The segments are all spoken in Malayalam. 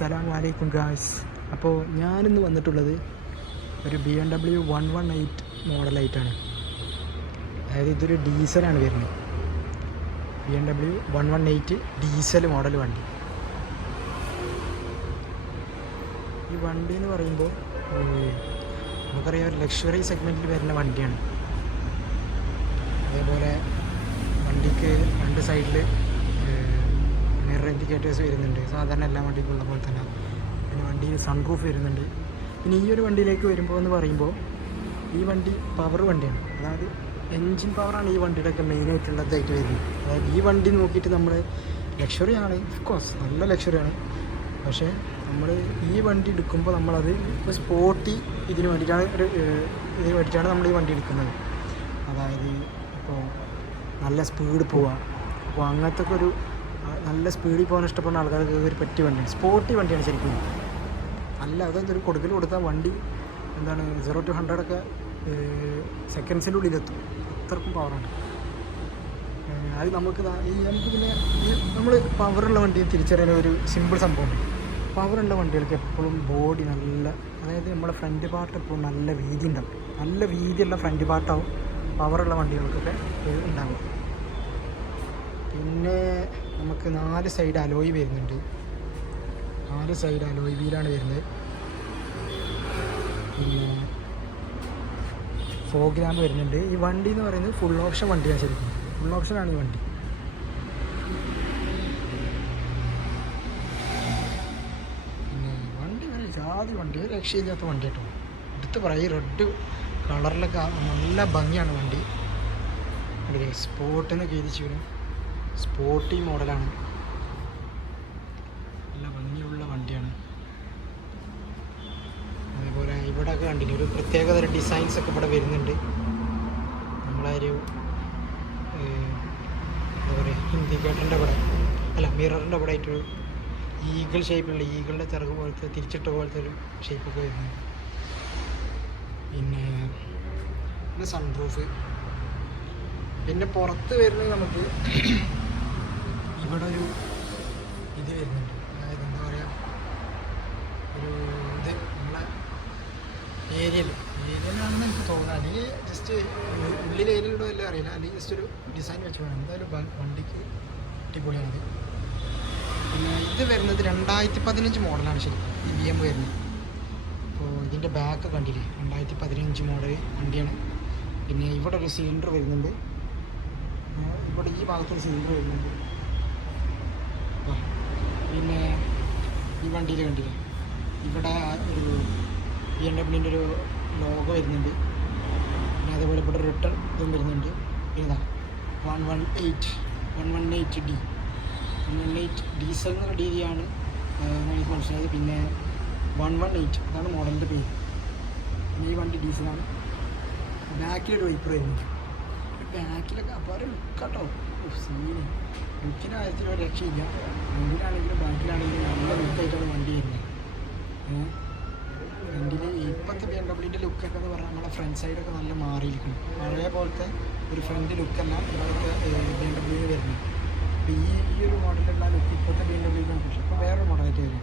അസ്സലാമു അലൈക്കും ഗായ്സ്. അപ്പോൾ ഞാനിന്ന് വന്നിട്ടുള്ളത് ഒരു BMW 118 മോഡലായിട്ടാണ്. അതായത് ഇതൊരു ഡീസലാണ് വരുന്നത്. BMW 118 ഡീസൽ മോഡൽ വണ്ടി. ഈ വണ്ടി എന്ന് പറയുമ്പോൾ നമുക്കറിയാം ഒരു ലക്ഷറി സെഗ്മെൻറ്റിൽ വരുന്ന വണ്ടിയാണ്. അതേപോലെ വണ്ടിക്ക് രണ്ട് സൈഡിൽ മിറർ ഇൻഡിക്കേറ്റേഴ്സ് വരുന്നുണ്ട്, സാധാരണ എല്ലാ വണ്ടിക്കും ഉള്ള പോലെ തന്നെ. പിന്നെ വണ്ടിയിൽ സൺറൂഫ് വരുന്നുണ്ട്. പിന്നെ ഈ ഒരു വണ്ടിയിലേക്ക് വരുമ്പോൾ എന്ന് പറയുമ്പോൾ ഈ വണ്ടി പവർ വണ്ടിയാണ്. അതായത് എൻജിൻ പവറാണ് ഈ വണ്ടിയുടെയൊക്കെ മെയിനായിട്ടുള്ളതായിട്ട് വരുന്നത്. അതായത് ഈ വണ്ടി നോക്കിയിട്ട് നമ്മൾ ലക്ഷറി ആണ്, ഓഫ്കോഴ്സ് നല്ല ലക്ഷറിയാണ്. പക്ഷേ നമ്മൾ ഈ വണ്ടി എടുക്കുമ്പോൾ നമ്മളത് ഇപ്പോൾ സ്പോർട്ടി ഇതിന് വേണ്ടിയിട്ടാണ് നമ്മൾ ഈ വണ്ടി എടുക്കുന്നത്. അതായത് ഇപ്പോൾ നല്ല സ്പീഡ് പോവുക, അപ്പോൾ അങ്ങനത്തെ ഒക്കെ ഒരു നല്ല സ്പീഡിൽ പോകാൻ ഇഷ്ടപ്പെടുന്ന ആൾക്കാർക്ക് ഒരു പറ്റിയ വണ്ടിയാണ്, സ്പോർട്ടി വണ്ടിയാണ് ശരിക്കും. അല്ല അതൊരു കൊടുക്കൽ കൊടുത്താൽ വണ്ടി എന്താണ് 0 to 100 ഒക്കെ സെക്കൻഡ്സിനുള്ളിലെത്തും, അത്രക്കും പവറാണ്. അത് നമുക്ക് പിന്നെ നമ്മൾ പവറുള്ള വണ്ടി തിരിച്ചറിയാൻ ഒരു സിമ്പിൾ സംഭവമാണ്. പവറുള്ള വണ്ടികൾക്ക് എപ്പോഴും ബോഡി നല്ല, അതായത് നമ്മുടെ ഫ്രണ്ട് പാർട്ട് എപ്പോഴും നല്ല വീതി ഉണ്ടാവും. നല്ല വീതിയുള്ള ഫ്രണ്ട് പാർട്ടാവും പവറുള്ള വണ്ടികൾക്കൊക്കെ ഉണ്ടാകും. പിന്നെ നമുക്ക് 4 സൈഡ് അലോയ് വരുന്നുണ്ട്. 4 സൈഡ് അലോയ് വീലാണ് വരുന്നത്. പിന്നെ ഫോഗ്രാം വരുന്നുണ്ട്. ഈ വണ്ടി എന്ന് പറയുന്നത് ഫുൾ ഓപ്ഷൻ വണ്ടിയാണ് ശരിക്കും, ഫുൾ ഓപ്ഷനാണ് ഈ വണ്ടി. പിന്നെ വണ്ടി ജാതി വണ്ടി, ഒരു രക്ഷയില്ലാത്ത വണ്ടി കേട്ടോ. എടുത്ത് പറയും, ഈ റെഡ് കളറിലൊക്കെ നല്ല ഭംഗിയാണ് വണ്ടി. സ്പോർട്ടിന്ന് കയറിച്ചു വരും, സ്പോർട്ടി മോഡലാണ്, നല്ല ഭംഗിയുള്ള വണ്ടിയാണ്. അതേപോലെ ഇവിടെയൊക്കെ കണ്ടില്ല ഒരു പ്രത്യേകതരം ഡിസൈൻസ് ഒക്കെ ഇവിടെ വരുന്നുണ്ട്. നമ്മളൊരു എന്താ പറയുക, ഇൻഡിക്കേറ്ററിൻ്റെ ഇവിടെ അല്ല മിററിൻ്റെ ഇവിടെ ആയിട്ടൊരു ഈഗിൾ ഷേപ്പിലുള്ള, ഈഗിളിൻ്റെ ചിറക് പോലത്തെ തിരിച്ചിട്ട പോലത്തെ ഒരു ഷേപ്പൊക്കെ വരുന്നുണ്ട്. പിന്നെ സൺറൂഫ്. പിന്നെ പുറത്ത് വരുന്നത് നമുക്ക് ഇവിടെ ഒരു ഇത് വരുന്നുണ്ട്, അതായത് എന്താ പറയുക, ഒരു ഇത് നമ്മളെ ഏരിയയിലാണെന്ന് എനിക്ക് തോന്നുന്നത്. അല്ലെങ്കിൽ ജസ്റ്റ് ഉള്ളിൽ ഏരിയയിലൂടെ എല്ലാം അറിയില്ല, അല്ലെങ്കിൽ ജസ്റ്റ് ഒരു ഡിസൈൻ വെച്ച് വേണം. എന്തായാലും വണ്ടിക്ക് അടിപൊളിയാണത്. പിന്നെ ഇത് വരുന്നത് 2015 മോഡലാണ് ശരി ഈ BMW വരുന്നത്. അപ്പോൾ ഇതിൻ്റെ ബാക്ക് കണ്ടില്ലേ, 2015 മോഡൽ വണ്ടിയാണ്. പിന്നെ ഇവിടെ ഒരു സിലിണ്ടർ വരുന്നുണ്ട്, ഇവിടെ ഈ ഭാഗത്തൊരു സിലിണ്ടർ വരുന്നുണ്ട്. പിന്നെ ഈ വണ്ടിയിൽ കണ്ടില്ലേ, ഇവിടെ ഒരു BMW ഒരു ലോഗോ വരുന്നുണ്ട്. പിന്നെ അതേപോലെ ഇവിടെ റിട്ടേൺ ഇതും വരുന്നുണ്ട്. ഏതാ 118D ഡീസൽ എന്നുള്ള രീതിയാണ് എനിക്ക് മനസ്സിലായത്. പിന്നെ 118 അതാണ് മോഡലിൻ്റെ പേര്. പിന്നെ ഈ വണ്ടി ഡീസലാണ്. ബാക്കിലൊരു വൈപ്പർ വരുന്നുണ്ട്. ബാക്കിലൊക്കെ അപ്പോൾ ഒരു ലുക്കാട്ടോ, സീന് ലുക്കിൻ്റെ കാര്യത്തിൽ ഒരു രക്ഷയില്ല. മുമ്പിലാണെങ്കിലും ബാക്കിലാണെങ്കിലും നല്ല ലുക്കായിട്ടാണ് വണ്ടി വരുന്നത്. വണ്ടിയിൽ ഇപ്പോഴത്തെ BMW ലുക്കൊക്കെ എന്ന് പറഞ്ഞാൽ നമ്മുടെ ഫ്രണ്ട് സൈഡൊക്കെ നല്ല മാറിയിരിക്കണം. പഴയ പോലത്തെ ഒരു ഫ്രണ്ട് ലുക്കല്ല ഇവിടുത്തെ BMW വരുന്നത്. അപ്പോൾ ഈ ഒരു മോഡലുള്ള ലുക്ക് ഇപ്പോഴത്തെ BMW പക്ഷേ ഇപ്പോൾ വേറൊരു മോഡലായിട്ട് വരും.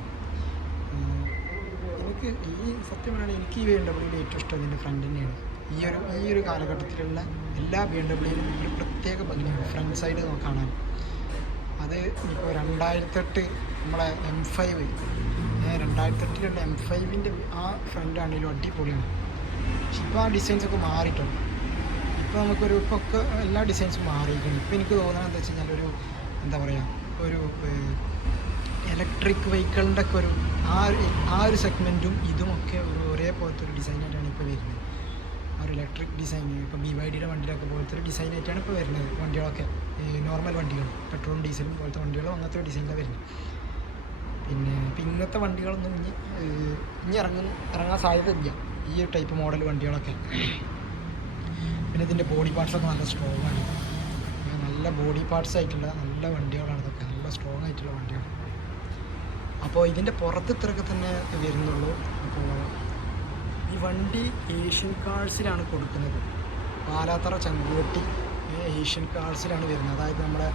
എനിക്ക് സത്യം പറഞ്ഞാൽ എനിക്ക് ഈ BMW ഏറ്റവും ഇഷ്ടം ഇതിൻ്റെ ഫ്രണ്ട് തന്നെയാണ്. ഈ ഒരു കാലഘട്ടത്തിലുള്ള എല്ലാ BMW ഒരു പ്രത്യേക ഭംഗിയാണ് ഫ്രണ്ട് സൈഡ് കാണാൻ. അത് ഇപ്പോൾ 2008 നമ്മളെ M5 2008 M5ൻ്റെ ആ ഫ്രണ്ട് ആണെങ്കിലും അടിപൊളിയാണ്. പക്ഷെ ഇപ്പോൾ ആ ഡിസൈൻസൊക്കെ മാറിയിട്ടുണ്ട്. ഇപ്പോൾ ഇപ്പോൾ ഒക്കെ എല്ലാ ഡിസൈൻസും മാറിയിരിക്കണം. ഇപ്പോൾ എനിക്ക് തോന്നുന്നത് എന്താ വെച്ച് കഴിഞ്ഞാൽ ഒരു എന്താ പറയുക, ഒരു ഇലക്ട്രിക് വെഹിക്കിളിൻ്റെ ഒക്കെ ഒരു ആ ഒരു സെഗ്മെൻറ്റും ഇതുമൊക്കെ ഒരു ഒരേപോലത്തെ ഒരു ഡിസൈനായിട്ടാണ് ഇപ്പോൾ വരുന്നത്. ആ ഒരു ഇലക്ട്രിക് ഡിസൈൻ ഇപ്പോൾ BYDയുടെ വണ്ടിയിലൊക്കെ പോലത്തെ ഒരു ഡിസൈനായിട്ടാണ് ഇപ്പോൾ വരുന്നത് വണ്ടികളൊക്കെ. നോർമൽ വണ്ടികൾ പെട്രോളും ഡീസലും പോലത്തെ വണ്ടികളും അങ്ങനത്തെ ഒരു ഡിസൈനിലാണ് വരുന്നത്. പിന്നെ ഇങ്ങനത്തെ വണ്ടികളൊന്നും ഇനി ഇറങ്ങാൻ സാധ്യതയില്ല ഈ ഒരു ടൈപ്പ് മോഡൽ വണ്ടികളൊക്കെ. പിന്നെ ഇതിൻ്റെ ബോഡി പാർട്സൊക്കെ നല്ല സ്ട്രോങ് ആണ്, നല്ല ബോഡി പാർട്സ് ആയിട്ടുള്ള നല്ല വണ്ടികളാണ് ഇതൊക്കെ, നല്ല സ്ട്രോങ് ആയിട്ടുള്ള വണ്ടിയാണ്. അപ്പോൾ ഇതിൻ്റെ പുറത്ത് ഇത്രയൊക്കെ തന്നെ വരുന്നുള്ളൂ. അപ്പോൾ ഈ വണ്ടി ഏഷ്യൻ കാർസിലാണ് കൊടുക്കുന്നത്. പാലാത്തറ ചങ്കുവെട്ടി ഏഷ്യൻ കാർസിലാണ് വരുന്നത്. അതായത് നമ്മുടെ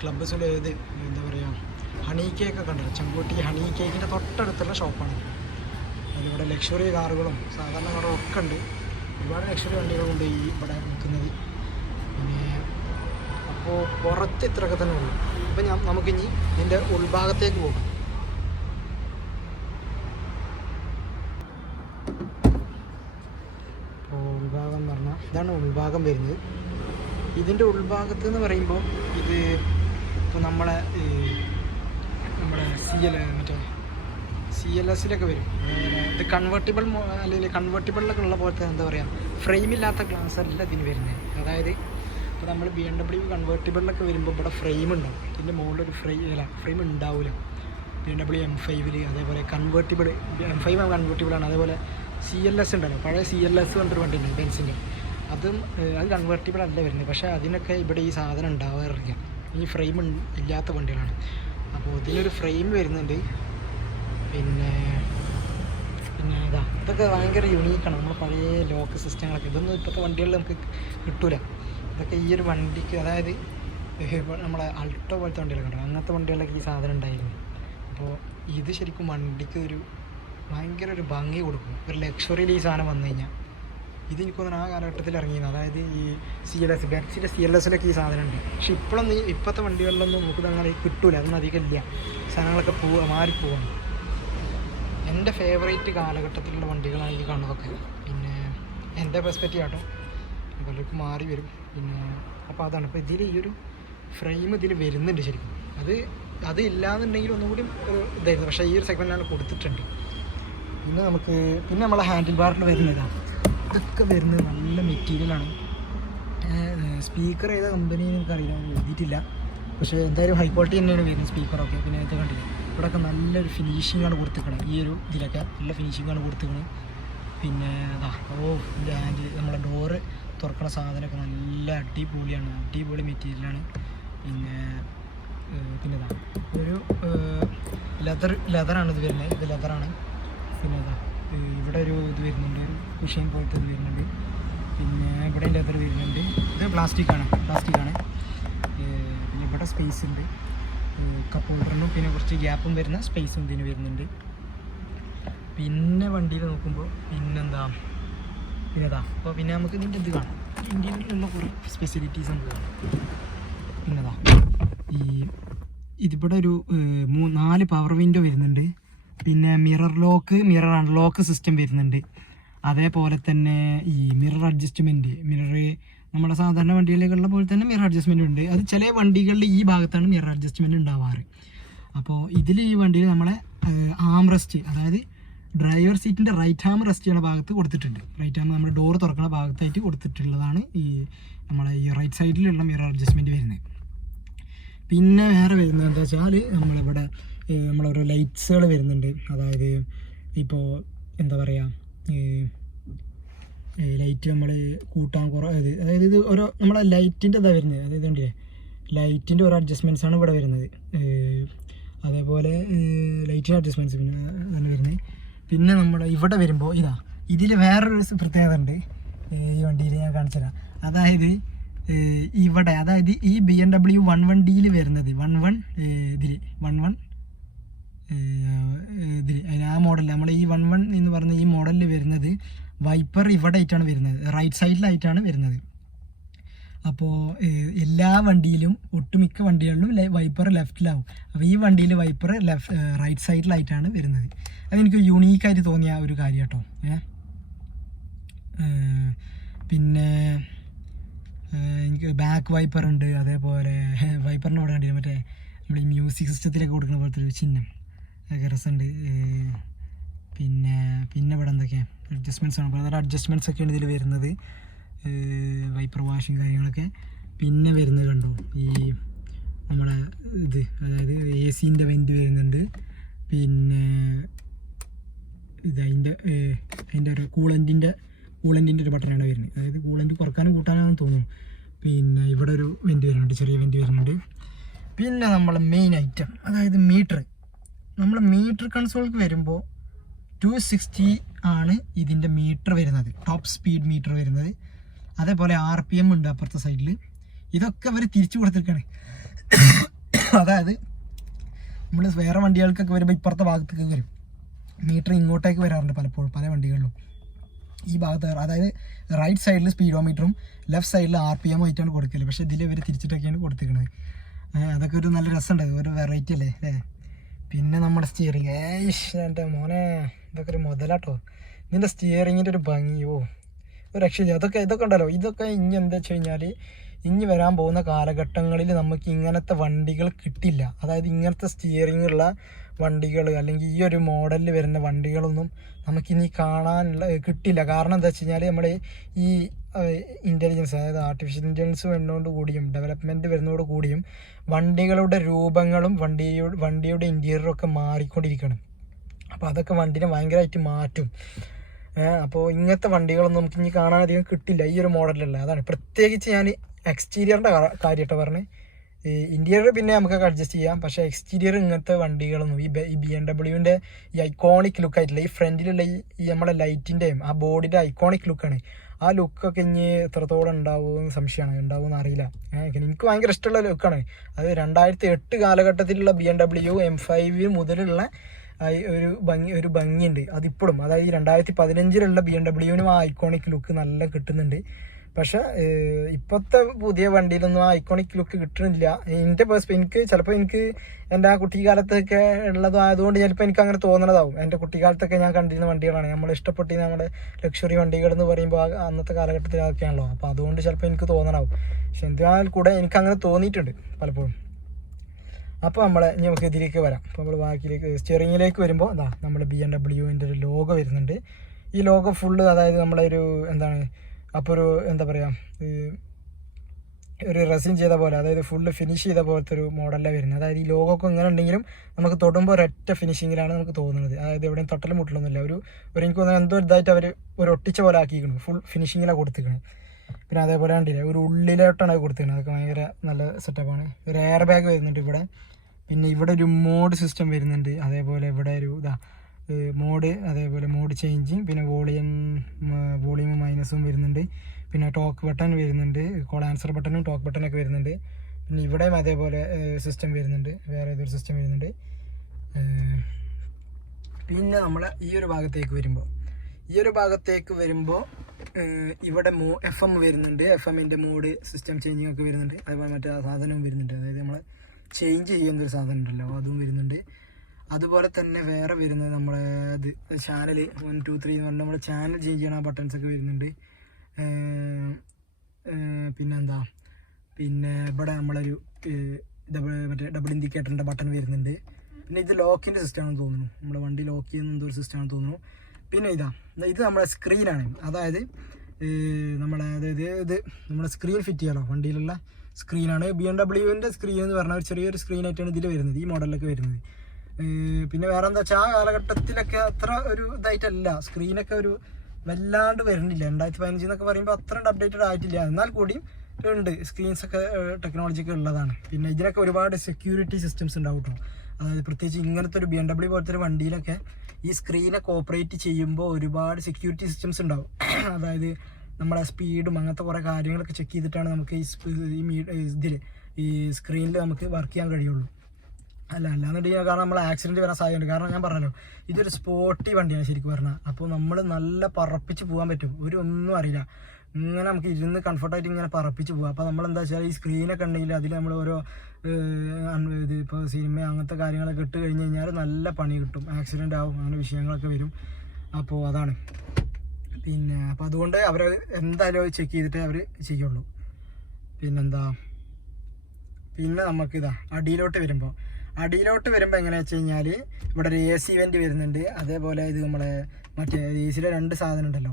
ക്ലബ്ബസിൽ എന്താ പറയുക, ഹണി കേക്കൊക്കെ ഉണ്ടല്ലോ, ചെങ്കോട്ടി ഹണി കേക്കിൻ്റെ തൊട്ടടുത്തുള്ള ഷോപ്പാണ്. അതിലിവിടെ ലക്ഷറി കാറുകളും സാധാരണ കാറുകളും ഒക്കെ ഉണ്ട്. ഒരുപാട് ലക്ഷറി വണ്ടികളുണ്ട് ഈ ഇവിടെ നിൽക്കുന്നത്. പിന്നെ അപ്പോൾ പുറത്ത് ഇത്രയൊക്കെ തന്നെ ഉള്ളൂ. അപ്പം നമുക്കിനി ഇതിൻ്റെ ഉൾഭാഗത്തേക്ക് പോകും. അപ്പോൾ ഉൾഭാഗം എന്ന് പറഞ്ഞാൽ ഇതാണ് ഉൾഭാഗം വരുന്നത്. ഇതിൻ്റെ ഉൾഭാഗത്ത് എന്ന് പറയുമ്പോൾ ഇത് ഇപ്പോൾ നമ്മുടെ മറ്റേ CLS-ലൊക്കെ വരും. ഇത് കൺവേർട്ടിബിൾ അല്ലെങ്കിൽ കൺവേർട്ടിബിളിലൊക്കെ ഉള്ള പോലത്തെ എന്താ പറയുക, ഫ്രെയിമില്ലാത്ത ഗ്ലാസ് അല്ല ഇതിന് വരുന്നത്. അതായത് ഇപ്പോൾ നമ്മൾ BMW കൺവേർട്ടിബിളിലൊക്കെ വരുമ്പോൾ ഇവിടെ ഫ്രെയിം ഉണ്ടാവും, ഇതിൻ്റെ മുകളിലൊരു ഫ്രെയിം ഉണ്ടാവില്ല. BMW M5-ൽ അതേപോലെ കൺവേർട്ടിബിൾ M5 കൺവേർട്ടിബിളാണ്. അതേപോലെ CLS ഉണ്ടല്ലോ, പഴയ CLS കൊണ്ടൊരു വണ്ടി ഉണ്ട് ബെൻസിൻ്റെ, അത് കൺവേർട്ടിബിൾ അല്ല വരുന്നത്. പക്ഷേ അതിനൊക്കെ ഇവിടെ ഈ സാധനം ഉണ്ടാവാറില്ല, ഈ ഫ്രെയിം ഇല്ലാത്ത വണ്ടികളാണ്. അപ്പോൾ ഇതിനൊരു ഫ്രെയിം വരുന്നുണ്ട്. പിന്നെ ഇതൊക്കെ ഭയങ്കര യുണീക്കാണ്. നമ്മൾ പഴയ ലോക്ക് സിസ്റ്റങ്ങളൊക്കെ, ഇതൊന്നും ഇപ്പോഴത്തെ വണ്ടികളിൽ നമുക്ക് കിട്ടൂല. ഇതൊക്കെ ഈ ഒരു വണ്ടിക്ക്, അതായത് നമ്മളെ അൾട്ടോ പോലത്തെ വണ്ടികളൊക്കെ ഉണ്ടല്ലോ, അങ്ങനത്തെ വണ്ടികളിലൊക്കെ ഈ സാധനം ഉണ്ടായിരുന്നു. അപ്പോൾ ഇത് ശരിക്കും വണ്ടിക്ക് ഒരു ഭയങ്കര ഒരു ഭംഗി കൊടുക്കും. ഒരു ലക്ഷറിയിൽ ഈ സാധനം വന്നു കഴിഞ്ഞാൽ ഇത് എനിക്ക് തോന്നുന്നു ആ കാലഘട്ടത്തിൽ ഇറങ്ങിയത്. അതായത് ഈ ബെൻസിൻ്റെ CLS-ലൊക്കെ ഈ സാധനം ഉണ്ട്. പക്ഷെ ഇപ്പോഴൊന്നും ഇപ്പോഴത്തെ വണ്ടികളിലൊന്നും നമുക്ക് അങ്ങനെ കിട്ടൂല, അതൊന്നും അധികം ഇല്ല. സാധനങ്ങളൊക്കെ മാറിപ്പോവാണ്. എൻ്റെ ഫേവറേറ്റ് കാലഘട്ടത്തിലുള്ള വണ്ടികളാണ് ഈ കാണുന്നതൊക്കെ. പിന്നെ എൻ്റെ പെർസ്പെക്റ്റീവ് ആട്ടോ, പലർക്കും മാറി വരും. പിന്നെ അപ്പോൾ അതാണ്. അപ്പോൾ ഇതിൽ ഈ ഒരു ഫ്രെയിം ഇതിൽ വരുന്നുണ്ട് ശരിക്കും. അത് ഇല്ലാന്നുണ്ടെങ്കിൽ ഒന്നും കൂടി ഒരു ഇതായിരുന്നു. പക്ഷേ ഈ ഒരു സെഗ്മെൻറ്റാണ് കൊടുത്തിട്ടുണ്ട്. പിന്നെ നമ്മളെ ഹാൻഡിൽ ബാറിൽ വരുന്നതാണ്. ഇതൊക്കെ വരുന്നത് നല്ല മെറ്റീരിയലാണ്. സ്പീക്കർ ഏതാ കമ്പനി എനിക്കറിയില്ല, എഴുതിയിട്ടില്ല. പക്ഷേ എന്തായാലും ഹൈ ക്വാളിറ്റി തന്നെയാണ് വരുന്നത് സ്പീക്കറൊക്കെ. പിന്നെ ഇത് കണ്ടില്ല, ഇവിടെയൊക്കെ നല്ലൊരു ഫിനിഷിങ്ങാണ് കൊടുത്തിരിക്കണത്. ഈ ഒരു ഇതിലൊക്കെ നല്ല ഫിനിഷിങ്ങാണ് കൊടുത്തിരിക്കണത്. പിന്നെ ഇതിൻ്റെ ഹാൻഡിൽ, നമ്മുടെ ഡോറ് തുറക്കുന്ന സാധനമൊക്കെ നല്ല അടിപൊളി മെറ്റീരിയലാണ്. പിന്നെ ഒരു ലെതറാണ് ഇത് വരുന്നത്. ഇത് ലെതറാണ്. പിന്നെ ഇവിടെ ഒരു ഇത് വരുന്നുണ്ട്, ഒരു കുഷ്യൻ പോലത്തെ ഇത് വരുന്നുണ്ട്. പിന്നെ ഇവിടെ ലെതർ വരുന്നുണ്ട്. ഇത് പ്ലാസ്റ്റിക്കാണ്. പിന്നെ ഇവിടെ സ്പേസ് ഉണ്ട്, കപ്പ് ഹോൾഡറിനും പിന്നെ കുറച്ച് ഗ്യാപ്പും വരുന്ന സ്പേസും ഇതിന് വരുന്നുണ്ട്. പിന്നെ വണ്ടിയിൽ നോക്കുമ്പോൾ അപ്പോൾ പിന്നെ നമുക്ക് ഇതിൻ്റെ ഇത് കാണാം, ഇന്ത്യയിലുള്ള കുറേ ഫെസിലിറ്റീസ് നമുക്ക് കാണാം. പിന്നെതാ ഇതിവിടെ ഒരു 4 പവർ വിൻഡോ വരുന്നുണ്ട്. പിന്നെ മിറർ അൺലോക്ക് സിസ്റ്റം വരുന്നുണ്ട്. അതേപോലെ തന്നെ ഈ മിറർ അഡ്ജസ്റ്റ്മെൻറ്റ്, നമ്മുടെ സാധാരണ വണ്ടികളിലേക്കുള്ള പോലെ തന്നെ മിറർ അഡ്ജസ്റ്റ്മെൻറ്റ് ഉണ്ട്. അത് ചില വണ്ടികളിൽ ഈ ഭാഗത്താണ് മിറർ അഡ്ജസ്റ്റ്മെൻറ്റ് ഉണ്ടാവാറ്. അപ്പോൾ ഇതിൽ ഈ വണ്ടിയിൽ നമ്മളെ ആം റെസ്റ്റ്, അതായത് ഡ്രൈവർ സീറ്റിൻ്റെ റൈറ്റ് ഹാം റെസ്റ്റ് ചെയ്യുന്ന ഭാഗത്ത് കൊടുത്തിട്ടുണ്ട്. റൈറ്റ് ഹാം നമ്മൾ ഡോർ തുറക്കുന്ന ഭാഗത്തായിട്ട് കൊടുത്തിട്ടുള്ളതാണ് ഈ നമ്മളെ ഈ റൈറ്റ് സൈഡിലുള്ള മിറർ അഡ്ജസ്റ്റ്മെൻറ്റ് വരുന്നത്. പിന്നെ വേറെ വരുന്നത് എന്താ വെച്ചാൽ നമ്മളിവിടെ നമ്മളോരോ ലൈറ്റ്സുകൾ വരുന്നുണ്ട്. അതായത് ഇപ്പോൾ എന്താ പറയുക, ലൈറ്റ് നമ്മൾ കൂട്ടാൻ അതായത് ഇത് ഓരോ നമ്മളെ ലൈറ്റിൻ്റെ ഇതാണ് വരുന്നത്. അതായത് കണ്ടില്ലേ, ലൈറ്റിൻ്റെ ഓരോ അഡ്ജസ്റ്റ്മെൻറ്റ്സാണ് ഇവിടെ വരുന്നത്. അതേപോലെ ലൈറ്റിൻ്റെ അഡ്ജസ്റ്റ്മെൻറ്റ്സ് പിന്നെ അതാണ് വരുന്നത്. പിന്നെ നമ്മൾ ഇവിടെ വരുമ്പോൾ ഇതിൽ വേറൊരു പ്രത്യേകത ഉണ്ട് ഈ വണ്ടിയിൽ, ഞാൻ കാണിച്ചു തരാം. അതായത് ഇവിടെ, അതായത് ഈ BMW 11D വരുന്നത് 11 അതിന് ആ മോഡൽ നമ്മൾ ഈ 11 എന്ന് പറഞ്ഞ ഈ മോഡലിൽ വരുന്നത് വൈപ്പർ ഇവിടെ ആയിട്ടാണ് വരുന്നത്, റൈറ്റ് സൈഡിലായിട്ടാണ് വരുന്നത്. അപ്പോൾ എല്ലാ വണ്ടിയിലും, ഒട്ടുമിക്ക വണ്ടികളിലും വൈപ്പർ ലെഫ്റ്റിലാവും. അപ്പോൾ ഈ വണ്ടിയിൽ വൈപ്പർ റൈറ്റ് സൈഡിലായിട്ടാണ് വരുന്നത്. അതെനിക്ക് യുണീക്കായിട്ട് തോന്നിയ ഒരു കാര്യം കേട്ടോ. പിന്നെ എനിക്ക് ബാക്ക് വൈപ്പർ ഉണ്ട്. അതേപോലെ വൈപ്പറിൻ്റെ അവിടെ കണ്ടില്ല, മറ്റേ നമ്മൾ ഈ മ്യൂസിക് സിസ്റ്റത്തിലൊക്കെ കൊടുക്കുന്ന പോലത്തെ ഒരു ചിഹ്നം, അതൊക്കെ രസമുണ്ട്. പിന്നെ ഇവിടെ എന്തൊക്കെയാണ് അഡ്ജസ്റ്റ്മെൻറ്റ്സ് ആണ്, പല അഡ്ജസ്റ്റ്മെൻറ്റ്സ് ഒക്കെയാണ് ഇതിൽ വരുന്നത്. വൈപ്പർ വാഷിങ് കാര്യങ്ങളൊക്കെ. പിന്നെ വരുന്നത് കണ്ടു ഈ നമ്മളെ ഇത്, അതായത് AC-ൻ്റെ വെൻറ്റ് വരുന്നുണ്ട്. പിന്നെ ഇത് അതിൻ്റെ ഒരു കൂളൻറ്റിൻ്റെ ഒരു ബട്ടണാണ് വരുന്നത്. അതായത് കൂളൻറ്റ് കുറക്കാനും കൂട്ടാനാണെന്ന് തോന്നുന്നു. പിന്നെ ഇവിടെ ഒരു വെൻറ്റ് വരുന്നുണ്ട്, ചെറിയ വെൻറ്റ് വരുന്നുണ്ട്. പിന്നെ നമ്മൾ മെയിൻ ഐറ്റം, അതായത് നമ്മൾ മീറ്റർ കൺസോൾക്ക് വരുമ്പോൾ 260 ആണ് ഇതിൻ്റെ മീറ്റർ വരുന്നത്, ടോപ്പ് സ്പീഡ് മീറ്റർ വരുന്നത്. അതേപോലെ RPM ഉണ്ട് അപ്പുറത്തെ സൈഡിൽ. ഇതൊക്കെ അവർ തിരിച്ചു കൊടുത്തിരിക്കുകയാണ്. അതായത് നമ്മൾ വേറെ വണ്ടികൾക്കൊക്കെ വരുമ്പോൾ ഇപ്പുറത്തെ ഭാഗത്തേക്ക് വരും, മീറ്റർ ഇങ്ങോട്ടേക്ക് വരാറുണ്ട് പലപ്പോഴും പല വണ്ടികളിലും. ഈ ഭാഗത്ത് അതായത് റൈറ്റ് സൈഡിൽ സ്പീഡോമീറ്ററും ലെഫ്റ്റ് സൈഡിൽ RPM ആയിട്ടാണ് കൊടുക്കല്. പക്ഷേ ഇതിൽ ഇവർ തിരിച്ചിട്ടൊക്കെയാണ് കൊടുത്തിരിക്കുന്നത്. അതൊക്കെ ഒരു നല്ല രസമുണ്ട്, ഒരു വെറൈറ്റി അല്ലേ അല്ലേ. പിന്നെ നമ്മുടെ സ്റ്റിയറിങ്, എൻ്റെ മോനെ ഇതൊക്കെ ഒരു മുതലാട്ടോ. ഇതിൻ്റെ സ്റ്റിയറിങ്ങിൻ്റെ ഒരു ഭംഗിയോ ഒരു രക്ഷയില്ല. ഇതൊക്കെ ഉണ്ടല്ലോ, ഇതൊക്കെ ഇനി എന്താ വെച്ച് കഴിഞ്ഞാൽ ഇനി വരാൻ പോകുന്ന കാലഘട്ടങ്ങളിൽ നമുക്ക് ഇങ്ങനത്തെ വണ്ടികൾ കിട്ടില്ല. അതായത് ഇങ്ങനത്തെ സ്റ്റിയറിംഗ് ഉള്ള വണ്ടികൾ അല്ലെങ്കിൽ ഈ ഒരു മോഡലിൽ വരുന്ന വണ്ടികളൊന്നും നമുക്കിനി കാണാനുള്ള കിട്ടില്ല. കാരണം എന്താ വെച്ച് കഴിഞ്ഞാൽ നമ്മുടെ ഈ ഇൻ്റലിജൻസ്, അതായത് ആർട്ടിഫിഷ്യൽ ഇൻ്റലിജൻസ് വരുന്നതോട് കൂടിയും ഡെവലപ്മെൻറ്റ് വരുന്നതോട് കൂടിയും വണ്ടികളുടെ രൂപങ്ങളും വണ്ടിയുടെ ഇൻറ്റീരിയറും ഒക്കെ മാറിക്കൊണ്ടിരിക്കണം. അപ്പോൾ അതൊക്കെ വണ്ടിനെ ഭയങ്കരമായിട്ട് മാറ്റും. അപ്പോൾ ഇങ്ങനത്തെ വണ്ടികളൊന്നും നമുക്ക് ഇനി കാണാനധികം കിട്ടില്ല ഈ ഒരു മോഡലല്ല. അതാണ് പ്രത്യേകിച്ച് ഞാൻ എക്സ്റ്റീരിയറിൻ്റെ കാര്യമായിട്ട് പറഞ്ഞത്. ഇൻറ്റീരിയർ പിന്നെ നമുക്കൊക്കെ അഡ്ജസ്റ്റ് ചെയ്യാം, പക്ഷേ എക്സ്റ്റീരിയർ ഇങ്ങനത്തെ വണ്ടികളൊന്നും ഈ BMW ഈ ഐക്കോണിക് ലുക്കായിട്ടില്ല. ഈ ഫ്രണ്ടിലുള്ള ഈ നമ്മുടെ ലൈറ്റിൻ്റെയും ആ ബോഡിൻ്റെ ഐക്കോണിക് ലുക്കാണ്. ആ ലുക്കൊക്കെ ഇനി എത്രത്തോളം ഉണ്ടാവുമെന്ന് സംശയമാണ്, ഉണ്ടാവുമെന്ന് അറിയില്ല. എനിക്ക് ഭയങ്കര ഇഷ്ടമുള്ള ലുക്കാണ്. അത് 2008 കാലഘട്ടത്തിലുള്ള BMW M5 മുതലുള്ള ഒരു ഭംഗിയുണ്ട് അതിപ്പോഴും. അതായത് 2015 BMW ആ ഐക്കോണിക് ലുക്ക് നല്ല കിട്ടുന്നുണ്ട്. പക്ഷെ ഇപ്പോഴത്തെ പുതിയ വണ്ടിയിലൊന്നും ആ ഐക്കോണിക് ലുക്ക് കിട്ടുന്നില്ല. എനിക്ക് ചിലപ്പോൾ എൻ്റെ ആ കുട്ടിക്കാലത്തൊക്കെ ഉള്ളതായതുകൊണ്ട് ചിലപ്പോൾ എനിക്ക് അങ്ങനെ തോന്നണതാവും. എൻ്റെ കുട്ടിക്കാലത്തൊക്കെ ഞാൻ കണ്ടിരുന്ന വണ്ടികളാണ് നമ്മൾ ഇഷ്ടപ്പെട്ടിരുന്ന നമ്മുടെ ലക്ഷറി വണ്ടികൾ എന്ന് പറയുമ്പോൾ അന്നത്തെ കാലഘട്ടത്തിൽ അതൊക്കെയാണല്ലോ. അപ്പോൾ അതുകൊണ്ട് ചിലപ്പോൾ എനിക്ക് തോന്നണാവും. പക്ഷെ എന്തിനാൽ കൂടെ എനിക്ക് അങ്ങനെ തോന്നിയിട്ടുണ്ട് പലപ്പോഴും. അപ്പോൾ ഇനി നമുക്ക് ഇതിലേക്ക് വരാം. അപ്പോൾ നമ്മൾ ബാക്കിയിലേക്ക് സ്റ്റിയറിങ്ങിലേക്ക് വരുമ്പോൾ അതാ നമ്മുടെ BMW ഒരു ലോഗോ വരുന്നുണ്ട്. ഈ ലോഗോ ഫുള്ള് അതായത് നമ്മുടെ ഒരു എന്താണ് അപ്പോൾ ഒരു എന്താ പറയുക ഒരു റെസിൻ ചെയ്ത പോലെ, അതായത് ഫുള്ള് ഫിനിഷ് ചെയ്ത പോലത്തെ ഒരു മോഡലാണ് വരുന്നത്. അതായത് ഈ ലോഗോക്കെ ഇങ്ങനെ ഉണ്ടെങ്കിലും നമുക്ക് തൊടുമ്പോൾ ഒരൊറ്റ ഫിനിഷിങ്ങിലാണ് നമുക്ക് തോന്നുന്നത്. അതായത് എവിടെയും തൊട്ടലും മുട്ടലൊന്നുമില്ല. എനിക്ക് തോന്നുന്നത് എന്തോ ഇതായിട്ട് അവർ ഒരു ഒട്ടിച്ച പോലെ ആക്കിയിരിക്കണം, ഫുൾ ഫിനിഷിങ്ങിലാണ് കൊടുത്തിരിക്കുന്നത്. പിന്നെ അതേപോലെ കണ്ടില്ലേ ഒരു ഉള്ളിലോട്ടാണ് അത് കൊടുത്തിരിക്കുന്നത്. അതൊക്കെ ഭയങ്കര നല്ല സെറ്റപ്പാണ്. ഒരു എയർ ബാഗ് വരുന്നുണ്ട് ഇവിടെ. പിന്നെ ഇവിടെ ഒരു മോഡ് സിസ്റ്റം വരുന്നുണ്ട്. അതേപോലെ ഇവിടെ ഒരു മോഡ്, അതേപോലെ മോഡ് ചേഞ്ചിങ്, പിന്നെ വോളിയം മൈനസും വരുന്നുണ്ട്. പിന്നെ ടോക്ക് ബട്ടൺ വരുന്നുണ്ട്, കോൾ ആൻസർ ബട്ടണും ടോക്ക് ബട്ടണൊക്കെ വരുന്നുണ്ട്. പിന്നെ ഇവിടെയും അതേപോലെ സിസ്റ്റം വരുന്നുണ്ട്, വേറെ ഏതൊരു സിസ്റ്റം വരുന്നുണ്ട്. പിന്നെ നമ്മൾ ഈ ഒരു ഭാഗത്തേക്ക് വരുമ്പോൾ ഇവിടെ FM വരുന്നുണ്ട്. FM-ൻ്റെ മോഡ് സിസ്റ്റം ചേഞ്ചിങ് ഒക്കെ വരുന്നുണ്ട്. അതേപോലെ മറ്റേ സാധനവും വരുന്നുണ്ട്, അതായത് നമ്മൾ ചേഞ്ച് ചെയ്യുന്നൊരു സാധനം ഉണ്ടല്ലോ അതും വരുന്നുണ്ട്. അതുപോലെ തന്നെ വേറെ വരുന്നത് നമ്മളെ ചാനൽ 1 2 3 എന്ന് പറഞ്ഞാൽ നമ്മുടെ ചാനൽ ചേഞ്ച് ചെയ്യണ ബട്ടൺസൊക്കെ വരുന്നുണ്ട്. പിന്നെ ഇവിടെ നമ്മളൊരു മറ്റേ ഡബിൾ ഇൻഡിക്കേറ്ററിൻ്റെ ബട്ടൺ വരുന്നുണ്ട്. പിന്നെ ഇത് ലോക്കിൻ്റെ സിസ്റ്റമാണെന്ന് തോന്നുന്നു, നമ്മുടെ വണ്ടി ലോക്ക് ചെയ്യുന്ന എന്തോ ഒരു സിസ്റ്റമാണെന്ന് തോന്നുന്നു. പിന്നെ ഇത് നമ്മുടെ സ്ക്രീനാണ്. അതായത് ഇത് നമ്മുടെ സ്ക്രീൻ ഫിറ്റ് ചെയ്യാലോ, വണ്ടിയിലുള്ള സ്ക്രീനാണ്. BMW സ്ക്രീൻ എന്ന് പറഞ്ഞാൽ ഒരു ചെറിയൊരു സ്ക്രീനായിട്ടാണ് ഇതിൽ വരുന്നത്, ഈ മോഡലിലൊക്കെ വരുന്നത്. പിന്നെ വേറെ എന്താ വെച്ചാൽ ആ കാലഘട്ടത്തിലൊക്കെ അത്ര ഒരു ഇതായിട്ടല്ല, സ്ക്രീനൊക്കെ ഒരു വല്ലാണ്ട് വരുന്നില്ല. 2015 എന്നൊക്കെ പറയുമ്പോൾ അത്ര അപ്ഡേറ്റഡ് ആയിട്ടില്ല. എന്നാൽ കൂടിയും ഉണ്ട്, സ്ക്രീൻസൊക്കെ ടെക്നോളജിയൊക്കെ ഉള്ളതാണ്. പിന്നെ ഇതിനൊക്കെ ഒരുപാട് സെക്യൂരിറ്റി സിസ്റ്റംസ് ഉണ്ടാവും കേട്ടോ. അതായത് പ്രത്യേകിച്ച് ഇങ്ങനത്തെ ഒരു BMW പോലത്തെ ഒരു വണ്ടിയിലൊക്കെ ഈ സ്ക്രീനൊക്കെ ഓപ്പറേറ്റ് ചെയ്യുമ്പോൾ ഒരുപാട് സെക്യൂരിറ്റി സിസ്റ്റംസ് ഉണ്ടാവും. അതായത് നമ്മളെ സ്പീഡും അങ്ങനത്തെ കുറേ കാര്യങ്ങളൊക്കെ ചെക്ക് ചെയ്തിട്ടാണ് നമുക്ക് ഈ സ്ക്രീനിൽ നമുക്ക് വർക്ക് ചെയ്യാൻ കഴിയുള്ളൂ. അല്ലാന്നുണ്ടെങ്കിൽ കാരണം നമ്മൾ ആക്സിഡൻറ്റ് വരാൻ സാധ്യതയുണ്ട്. കാരണം ഞാൻ പറഞ്ഞല്ലോ ഇതൊരു സ്പോർട്ടി വണ്ടിയാണ് ശരിക്കും പറഞ്ഞാൽ. അപ്പോൾ നമ്മൾ നല്ല പറപ്പിച്ച് പോകാൻ പറ്റും, ഒന്നും അറിയില്ല, ഇങ്ങനെ നമുക്ക് ഇരുന്ന് കംഫർട്ടായിട്ട് ഇങ്ങനെ പറപ്പിച്ച് പോകാം. അപ്പോൾ നമ്മളെന്താ വെച്ചാൽ ഈ സ്ക്രീനൊക്കെ ഉണ്ടെങ്കിൽ അതിൽ നമ്മൾ ഓരോ ഇപ്പോൾ സിനിമ അങ്ങനത്തെ കാര്യങ്ങളൊക്കെ ഇട്ട് കഴിഞ്ഞ് കഴിഞ്ഞാൽ നല്ല പണി കിട്ടും, ആക്സിഡൻ്റ് ആവും, അങ്ങനെ വിഷയങ്ങളൊക്കെ വരും. അപ്പോൾ അതാണ്. പിന്നെ അപ്പോൾ അതുകൊണ്ട് അവർ എന്തായാലും ചെക്ക് ചെയ്തിട്ടേ അവർ ചെയ്യുള്ളൂ. പിന്നെ നമുക്കിതാ അടിയിലോട്ട് വരുമ്പോൾ എങ്ങനെയാണെന്ന് വെച്ച് കഴിഞ്ഞാൽ ഇവിടെ ഒരു AC വെൻ്റ് വരുന്നുണ്ട്. അതേപോലെ ഇത് നമ്മളെ മറ്റേ AC-യിലെ 2 സാധനം ഉണ്ടല്ലോ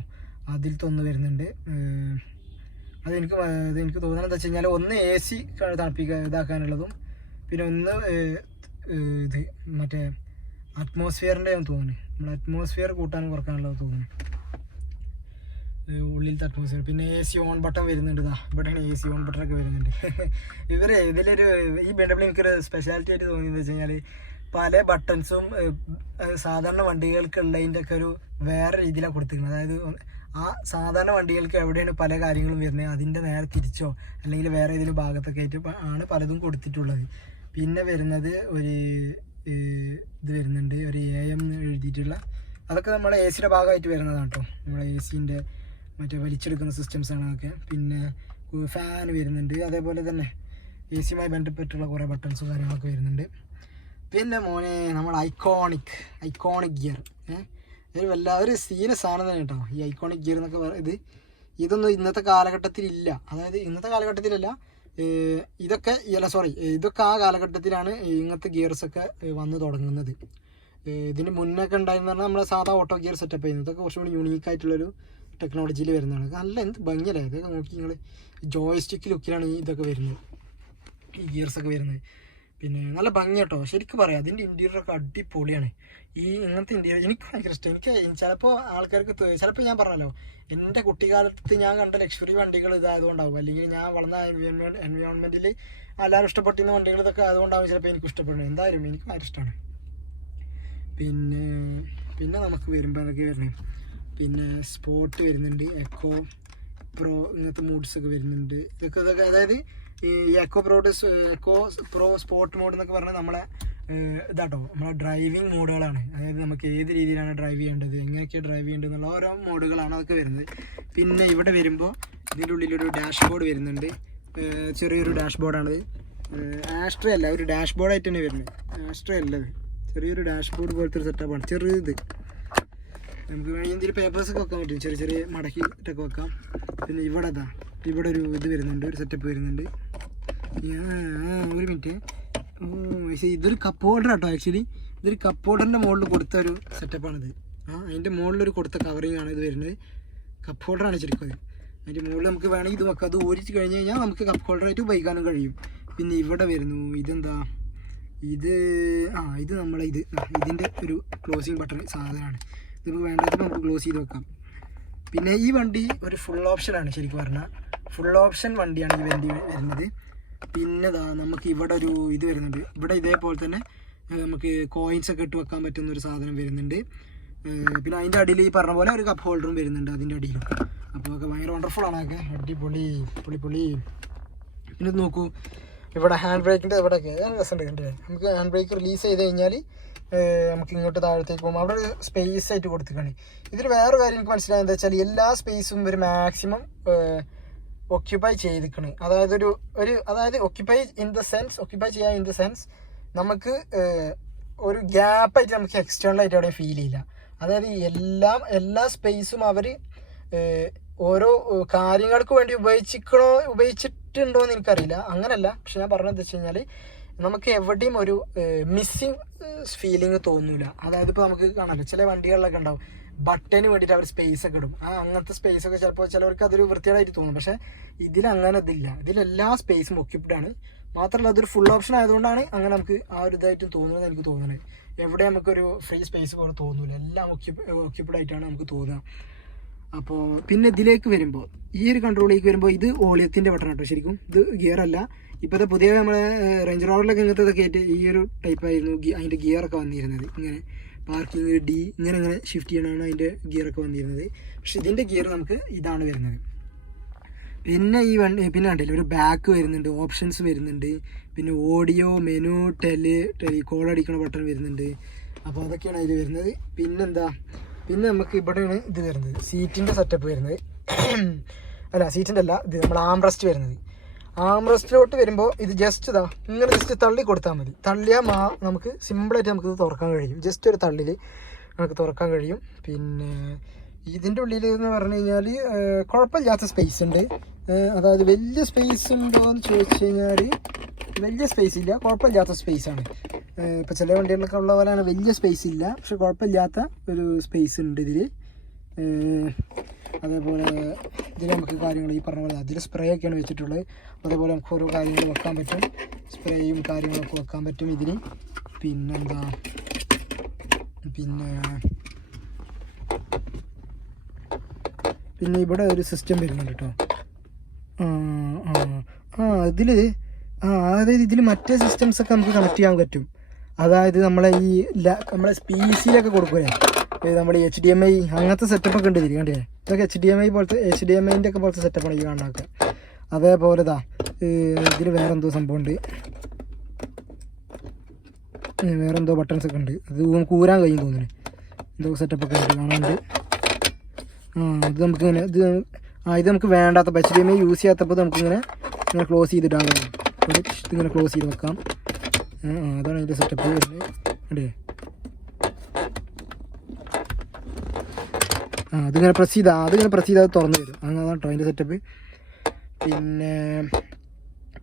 അതിലത്തെ ഒന്ന് വരുന്നുണ്ട്. അതെനിക്ക് തോന്നുന്നത് എന്താ വെച്ച് കഴിഞ്ഞാൽ ഒന്ന് AC ഇതാക്കാനുള്ളതും പിന്നെ ഒന്ന് ഇത് മറ്റേ അറ്റ്മോസ്ഫിയറിൻ്റെ തോന്നുന്നു, നമ്മൾ അറ്റ്മോസ്ഫിയർ കൂട്ടാനും കുറക്കാനുള്ളത് തോന്നുന്നു, ഉള്ളിലത്തെ അറ്റ്മോസ്ഫിയർ. പിന്നെ AC ഓൺ ബട്ടൺ വരുന്നുണ്ട്. ഇവിടെയാണ് AC ഓൺ ബട്ടണൊക്കെ വരുന്നുണ്ട്. ഇതിലൊരു ഈ BMW എനിക്കൊരു സ്പെഷ്യാലിറ്റി ആയിട്ട് തോന്നിയെന്ന് വെച്ച് കഴിഞ്ഞാൽ പല ബട്ടൺസും സാധാരണ വണ്ടികൾക്കുള്ളതിൻ്റെ ഒക്കെ ഒരു വേറെ രീതിയിലാണ് കൊടുത്തിരിക്കുന്നത്. അതായത് ആ സാധാരണ വണ്ടികൾക്ക് എവിടെയാണ് പല കാര്യങ്ങളും വരുന്നത് അതിൻ്റെ നേരെ തിരിച്ചോ അല്ലെങ്കിൽ വേറെ ഏതെങ്കിലും ഭാഗത്തൊക്കെ ആയിട്ട് ആണ് പലതും കൊടുത്തിട്ടുള്ളത്. പിന്നെ വരുന്നത് ഇത് വരുന്നുണ്ട്, ഒരു AM എന്ന് എഴുതിയിട്ടുള്ള. അതൊക്കെ നമ്മുടെ AC ഭാഗമായിട്ട് വരുന്നതാണ് കേട്ടോ. നമ്മുടെ AC മറ്റേ വലിച്ചെടുക്കുന്ന സിസ്റ്റംസാണ് അതൊക്കെ. പിന്നെ ഫാൻ വരുന്നുണ്ട്, അതേപോലെ തന്നെ AC ബന്ധപ്പെട്ടുള്ള കുറേ ബട്ടൺസും കാര്യങ്ങളൊക്കെ വരുന്നുണ്ട്. പിന്നെ മോനെ നമ്മുടെ ഐക്കോണിക് ഗിയർ, ഒരു സീരിയസ് സാധനം തന്നെ കേട്ടോ ഈ ഐക്കോണിക് ഗിയർ എന്നൊക്കെ ഇതൊന്നും ഇന്നത്തെ കാലഘട്ടത്തിലില്ല. അതായത് ഇന്നത്തെ കാലഘട്ടത്തിലല്ല, ഇതൊക്കെ ആ കാലഘട്ടത്തിലാണ് ഇങ്ങനത്തെ ഗിയർസൊക്കെ വന്ന് തുടങ്ങുന്നത്. ഇതിന് മുന്നൊക്കെ ഉണ്ടായിരുന്ന പറഞ്ഞാൽ നമ്മളെ സാധാ ഓട്ടോ ഗിയർ സെറ്റപ്പ് ചെയ്യുന്നത്. ഇതൊക്കെ കുറച്ചും കൂടി യൂണീക്കായിട്ടുള്ളൊരു ടെക്നോളജിയിൽ വരുന്നതാണ്. നല്ല എന്ത് ഭംഗിയല്ലേ ഇതൊക്കെ നോക്കി നിങ്ങൾ. ജോയ്സ്റ്റിക്ക് ലുക്കിലാണ് ഇതൊക്കെ വരുന്നത്, ഈ ഗിയർസൊക്കെ വരുന്നത്. പിന്നെ നല്ല ഭംഗി കേട്ടോ, ശരിക്കും പറയാം. അതിൻ്റെ ഇൻറ്റീരിയറൊക്കെ അടിപൊളിയാണ്. ഇങ്ങനത്തെ ഇൻറ്റീരിയർ എനിക്ക് ഭയങ്കര ഇഷ്ടം. എനിക്ക് ചിലപ്പോൾ ആൾക്കാർക്ക് ചിലപ്പോൾ ഞാൻ പറഞ്ഞല്ലോ, എൻ്റെ കുട്ടിക്കാലത്ത് ഞാൻ കണ്ട ലക്ഷറി വണ്ടികൾ ഇതായതുകൊണ്ടാവും, അല്ലെങ്കിൽ ഞാൻ വളർന്ന എൻവയോൺമെൻറ്റിൽ എല്ലാവരും ഇഷ്ടപ്പെട്ടിരുന്ന വണ്ടികൾ ഇതൊക്കെ ആയതുകൊണ്ടാവും ചിലപ്പോൾ എനിക്ക് ഇഷ്ടപ്പെടുന്നത്. എന്തായാലും എനിക്ക് ഭയങ്കര ഇഷ്ടമാണ്. പിന്നെ നമുക്ക് വരുമ്പോൾ എന്തൊക്കെ വരുന്നത്, പിന്നെ സ്പോട്ട് വരുന്നുണ്ട്, എക്കോ പ്രോ, ഇങ്ങനത്തെ മൂഡ്സൊക്കെ വരുന്നുണ്ട്. ഇതൊക്കെ അതായത് ഈ എക്കോ പ്രോ സ്പോർട്ട് മോഡ് എന്നൊക്കെ പറഞ്ഞാൽ നമ്മളെ ഇതാട്ടോ, നമ്മളെ ഡ്രൈവിംഗ് മോഡുകളാണ്. അതായത് നമുക്ക് ഏത് രീതിയിലാണ് ഡ്രൈവ് ചെയ്യേണ്ടത്, എങ്ങനെയൊക്കെയാണ് ഡ്രൈവ് ചെയ്യേണ്ടത് എന്നുള്ള ഓരോ മോഡുകളാണ് അതൊക്കെ വരുന്നത്. പിന്നെ ഇവിടെ വരുമ്പോൾ ഇതിൻ്റെ ഉള്ളിലൊരു ഡാഷ് ബോർഡ് വരുന്നുണ്ട്, ചെറിയൊരു ഡാഷ് ബോർഡാണത്. ആസ്ട്രേ അല്ല, ഒരു ഡാഷ് ബോർഡായിട്ട് തന്നെ വരുന്നത്. ആസ്ട്രേ അല്ലത്, ചെറിയൊരു ഡാഷ് ബോർഡ് പോലത്തെ ഒരു സെറ്റപ്പാണ്, ചെറുത്. നമുക്ക് വേണമെങ്കിൽ എന്തെങ്കിലും പേപ്പേഴ്സൊക്കെ വെക്കാൻ പറ്റും, ചെറിയ മടക്കിയിട്ടൊക്കെ വെക്കാം. പിന്നെ ഇവിടെ ഒരു ഇത് വരുന്നുണ്ട്, ഒരു സെറ്റപ്പ് വരുന്നുണ്ട്. ഒരു മിനിറ്റ്, ഇതൊരു കപ്പ് ഹോൾഡർ കേട്ടോ. ആക്ച്വലി ഇതൊരു കപ്പ് ഹോൾഡറിൻ്റെ മുകളിൽ കൊടുത്ത ഒരു സെറ്റപ്പാണിത്. അതിൻ്റെ മുകളിലൊരു കൊടുത്ത കവറിങ് ആണ് ഇത് വരുന്നത്. കപ്പ് ഹോൾഡറാണ് ശരിക്കും അത്. അതിൻ്റെ മുകളിൽ നമുക്ക് വേണമെങ്കിൽ ഇത് വെക്കാം. അത് ഊരിച്ച് കഴിഞ്ഞ് കഴിഞ്ഞാൽ നമുക്ക് കപ്പ് ഹോൾഡറായിട്ട് ഉപയോഗിക്കാനും കഴിയും. പിന്നെ ഇവിടെ വരുന്നു, ഇതെന്താ ഇത് നമ്മളെ ഇതിൻ്റെ ഒരു ക്ലോസിങ് ബട്ടൺ സാധനമാണ്. ഇതിപ്പോൾ വേണ്ടത് നമുക്ക് ക്ലോസ് ചെയ്ത് വെക്കാം. പിന്നെ ഈ വണ്ടി ഒരു ഫുൾ ഓപ്ഷനാണ് ശരിക്കും പറഞ്ഞാൽ. ഫുൾ ഓപ്ഷൻ വണ്ടിയാണ് ഈ വണ്ടി വരുന്നത്. പിന്നെ നമുക്ക് ഇവിടെ ഒരു ഇത് വരുന്നുണ്ട്. ഇവിടെ ഇതേപോലെ തന്നെ നമുക്ക് കോയിൻസൊക്കെ ഇട്ട് വെക്കാൻ പറ്റുന്ന ഒരു സാധനം വരുന്നുണ്ട്. പിന്നെ അതിൻ്റെ അടിയിൽ ഈ പറഞ്ഞ പോലെ ഒരു കപ്പ് ഹോൾഡറും വരുന്നുണ്ട് അതിൻ്റെ അടിയിലും. അപ്പോൾ ഒക്കെ ഭയങ്കര വണ്ടർഫുള്ളാണ് അതൊക്കെ, അടിപൊളി പൊളി. പിന്നെ നോക്കൂ, ഇവിടെ ഹാൻഡ് ബ്രേക്കിൻ്റെ ഇവിടെയൊക്കെ രസമുണ്ട് കണ്ടില്ലേ. നമുക്ക് ഹാൻഡ് ബ്രേക്ക് റിലീസ് ചെയ്ത് കഴിഞ്ഞാൽ നമുക്ക് ഇങ്ങോട്ട് താഴത്തേക്ക് പോകുമ്പോൾ അവിടെ ഒരു സ്പേസ് ആയിട്ട് കൊടുത്തിട്ടാണ്. ഇതിൽ വേറെ കാര്യം എനിക്ക് മനസ്സിലായത് എന്താ വെച്ചാൽ എല്ലാ സ്പേസും ഒരു മാക്സിമം ഒക്യുപ്പൈ ചെയ്തിരിക്കണ്. അതായത് അതായത് ഒക്യുപ്പൈ ചെയ്യാൻ ഇൻ ദ സെൻസ് നമുക്ക് ഒരു ഗ്യാപ്പായിട്ട് നമുക്ക് എക്സ്റ്റേണലായിട്ട് അവിടെ ഫീൽ ചെയ്യില്ല. അതായത് എല്ലാ സ്പേസും അവർ ഓരോ കാര്യങ്ങൾക്ക് വേണ്ടി ഉപയോഗിച്ചിട്ടുണ്ടോ എന്ന് എനിക്കറിയില്ല, അങ്ങനല്ല. പക്ഷെ ഞാൻ പറഞ്ഞത് വെച്ച് കഴിഞ്ഞാൽ നമുക്ക് എവിടെയും ഒരു മിസ്സിങ് ഫീലിംഗ് തോന്നില്ല. അതായത് ഇപ്പോൾ നമുക്ക് കാണാമല്ലോ ചില വണ്ടികളിലൊക്കെ ഉണ്ടാവും ബട്ടന് വേണ്ടിയിട്ട് അവർ സ്പേസ് ഒക്കെ ഇടും. അങ്ങനത്തെ സ്പേസ് ഒക്കെ ചിലപ്പോൾ ചിലവർക്ക് അതൊരു വൃത്തികേടായിട്ട് തോന്നും. പക്ഷേ ഇതിലങ്ങനെ ഇതില്ല, ഇതിലെല്ലാ സ്പേസും ഒക്യുപ്ഡ് ആണ്. മാത്രമല്ല അതൊരു ഫുൾ ഓപ്ഷൻ ആയതുകൊണ്ടാണ് അങ്ങനെ നമുക്ക് ആ ഒരു ഇതായിട്ട് തോന്നുന്നത് എനിക്ക് തോന്നുന്നത്. എവിടെ നമുക്കൊരു ഫ്രീ സ്പേസ് പോലെ തോന്നില്ല, എല്ലാം ഒക്യുപ്ഡ് ആയിട്ടാണ് നമുക്ക് തോന്നുക. അപ്പോൾ പിന്നെ ഇതിലേക്ക് വരുമ്പോൾ ഈ ഒരു കൺട്രോളിലേക്ക് വരുമ്പോൾ ഇത് ഓളിയത്തിൻ്റെ ബട്ടൺ കേട്ടോ. ശരിക്കും ഇത് ഗിയർ അല്ല. ഇപ്പോഴത്തെ പുതിയ നമ്മളെ റേഞ്ച് റോഡിലൊക്കെ ഇങ്ങനത്തെ ആയിട്ട് ഈ ഒരു ടൈപ്പായിരുന്നു അതിൻ്റെ ഗിയറൊക്കെ വന്നിരുന്നത്. ഇങ്ങനെ പാർക്കിംഗ് ഇങ്ങനെ ഷിഫ്റ്റ് ചെയ്യണമാണ് അതിൻ്റെ ഗിയറൊക്കെ വന്നിരുന്നത്. പക്ഷെ ഇതിൻ്റെ ഗിയർ നമുക്ക് ഇതാണ് വരുന്നത്. പിന്നെ പിന്നെ കണ്ടില്ല ഒരു ബാക്ക് വരുന്നുണ്ട്, ഓപ്ഷൻസ് വരുന്നുണ്ട്, പിന്നെ ഓഡിയോ, മെനു, കോൾ അടിക്കണ ബട്ടൺ വരുന്നുണ്ട്. അപ്പോൾ അതൊക്കെയാണ് അതിൽ വരുന്നത്. പിന്നെ നമുക്ക് ഇവിടെയാണ് ഇത് വരുന്നത്, സീറ്റിൻ്റെ സെറ്റപ്പ് വരുന്നത്. അല്ല സീറ്റിൻ്റെ അല്ല, ഇത് നമ്മൾ ആംറസ്റ്റ് വരുന്നത്. ആംറസ്റ്റിലോട്ട് വരുമ്പോൾ ഇത് ജസ്റ്റ് തള്ളി കൊടുത്താൽ മതി. തള്ളിയാൽ നമുക്ക് സിമ്പിളായിട്ട് നമുക്കിത് തുറക്കാൻ കഴിയും. ജസ്റ്റ് ഒരു തള്ളിൽ നമുക്ക് തുറക്കാൻ കഴിയും. പിന്നെ ഇതിൻ്റെ ഉള്ളിൽ എന്ന് പറഞ്ഞു കഴിഞ്ഞാൽ കുഴപ്പമില്ലാത്ത സ്പേസ് ഉണ്ട്. അതായത് വലിയ സ്പേസ് ഉണ്ടോ എന്ന് ചോദിച്ചു കഴിഞ്ഞാൽ വലിയ സ്പേസ് ഇല്ല, കുഴപ്പമില്ലാത്ത സ്പേസാണ്. ഇപ്പോൾ ചില വണ്ടികളിലൊക്കെ ഉള്ള പോലെയാണ്, വലിയ സ്പേസ് ഇല്ല, പക്ഷെ കുഴപ്പമില്ലാത്ത ഒരു സ്പേസ് ഉണ്ട് ഇതിൽ. അതേപോലെ ഇതിൽ നമുക്ക് കാര്യങ്ങൾ ഈ പറഞ്ഞ പോലെ അതിൽ സ്പ്രേ ഒക്കെയാണ് വെച്ചിട്ടുള്ളത്. അതേപോലെ നമുക്ക് ഓരോ കാര്യങ്ങൾ വെക്കാൻ പറ്റും, സ്പ്രേയും കാര്യങ്ങളൊക്കെ വെക്കാൻ പറ്റും ഇതിന്. പിന്നെ ഇവിടെ ഒരു സിസ്റ്റം വരുന്നുണ്ട് കേട്ടോ. അതായത് ഇതിൽ മറ്റേ സിസ്റ്റംസൊക്കെ നമുക്ക് കണക്ട് ചെയ്യാൻ പറ്റും. അതായത് നമ്മളെ PC-യിലൊക്കെ കൊടുക്കൂലേ നമ്മൾ HDMI അങ്ങനത്തെ സെറ്റപ്പൊക്കെ ഉണ്ട് ഇതിൽ കണ്ടില്ലേ. ഇതൊക്കെ HDMI-ൻ്റെ ഒക്കെ പോലത്തെ സെറ്റപ്പാണ് ഈ കാണാനൊക്കെ. അതേപോലെ ഇതിൽ വേറെ എന്തോ സംഭവമുണ്ട്. വേറെ എന്തോ ബട്ടൺസ് ഒക്കെ ഉണ്ട്. അത് നമുക്ക് ഊരാൻ കഴിയും തോന്നുന്നു. എന്തോ സെറ്റപ്പൊക്കെ ഉണ്ട് കാണാനുണ്ട്. ഇത് നമുക്കിങ്ങനെ ഇത് നമുക്ക് വേണ്ടാത്ത HDMI യൂസ് ചെയ്യാത്തപ്പോൾ നമുക്കിങ്ങനെ ക്ലോസ് ചെയ്തിട്ടാണ് ഇതിങ്ങനെ ക്ലോസ് ചെയ്ത് വെക്കാം. അതാണ് അതിൻ്റെ സെറ്റപ്പ് വരുന്നത്. അല്ലേ അതിങ്ങനെ പ്രസ് ചെയ്താൽ അത് തുറന്നു വരും. അതാണ് കേട്ടോ അതിൻ്റെ സെറ്റപ്പ്.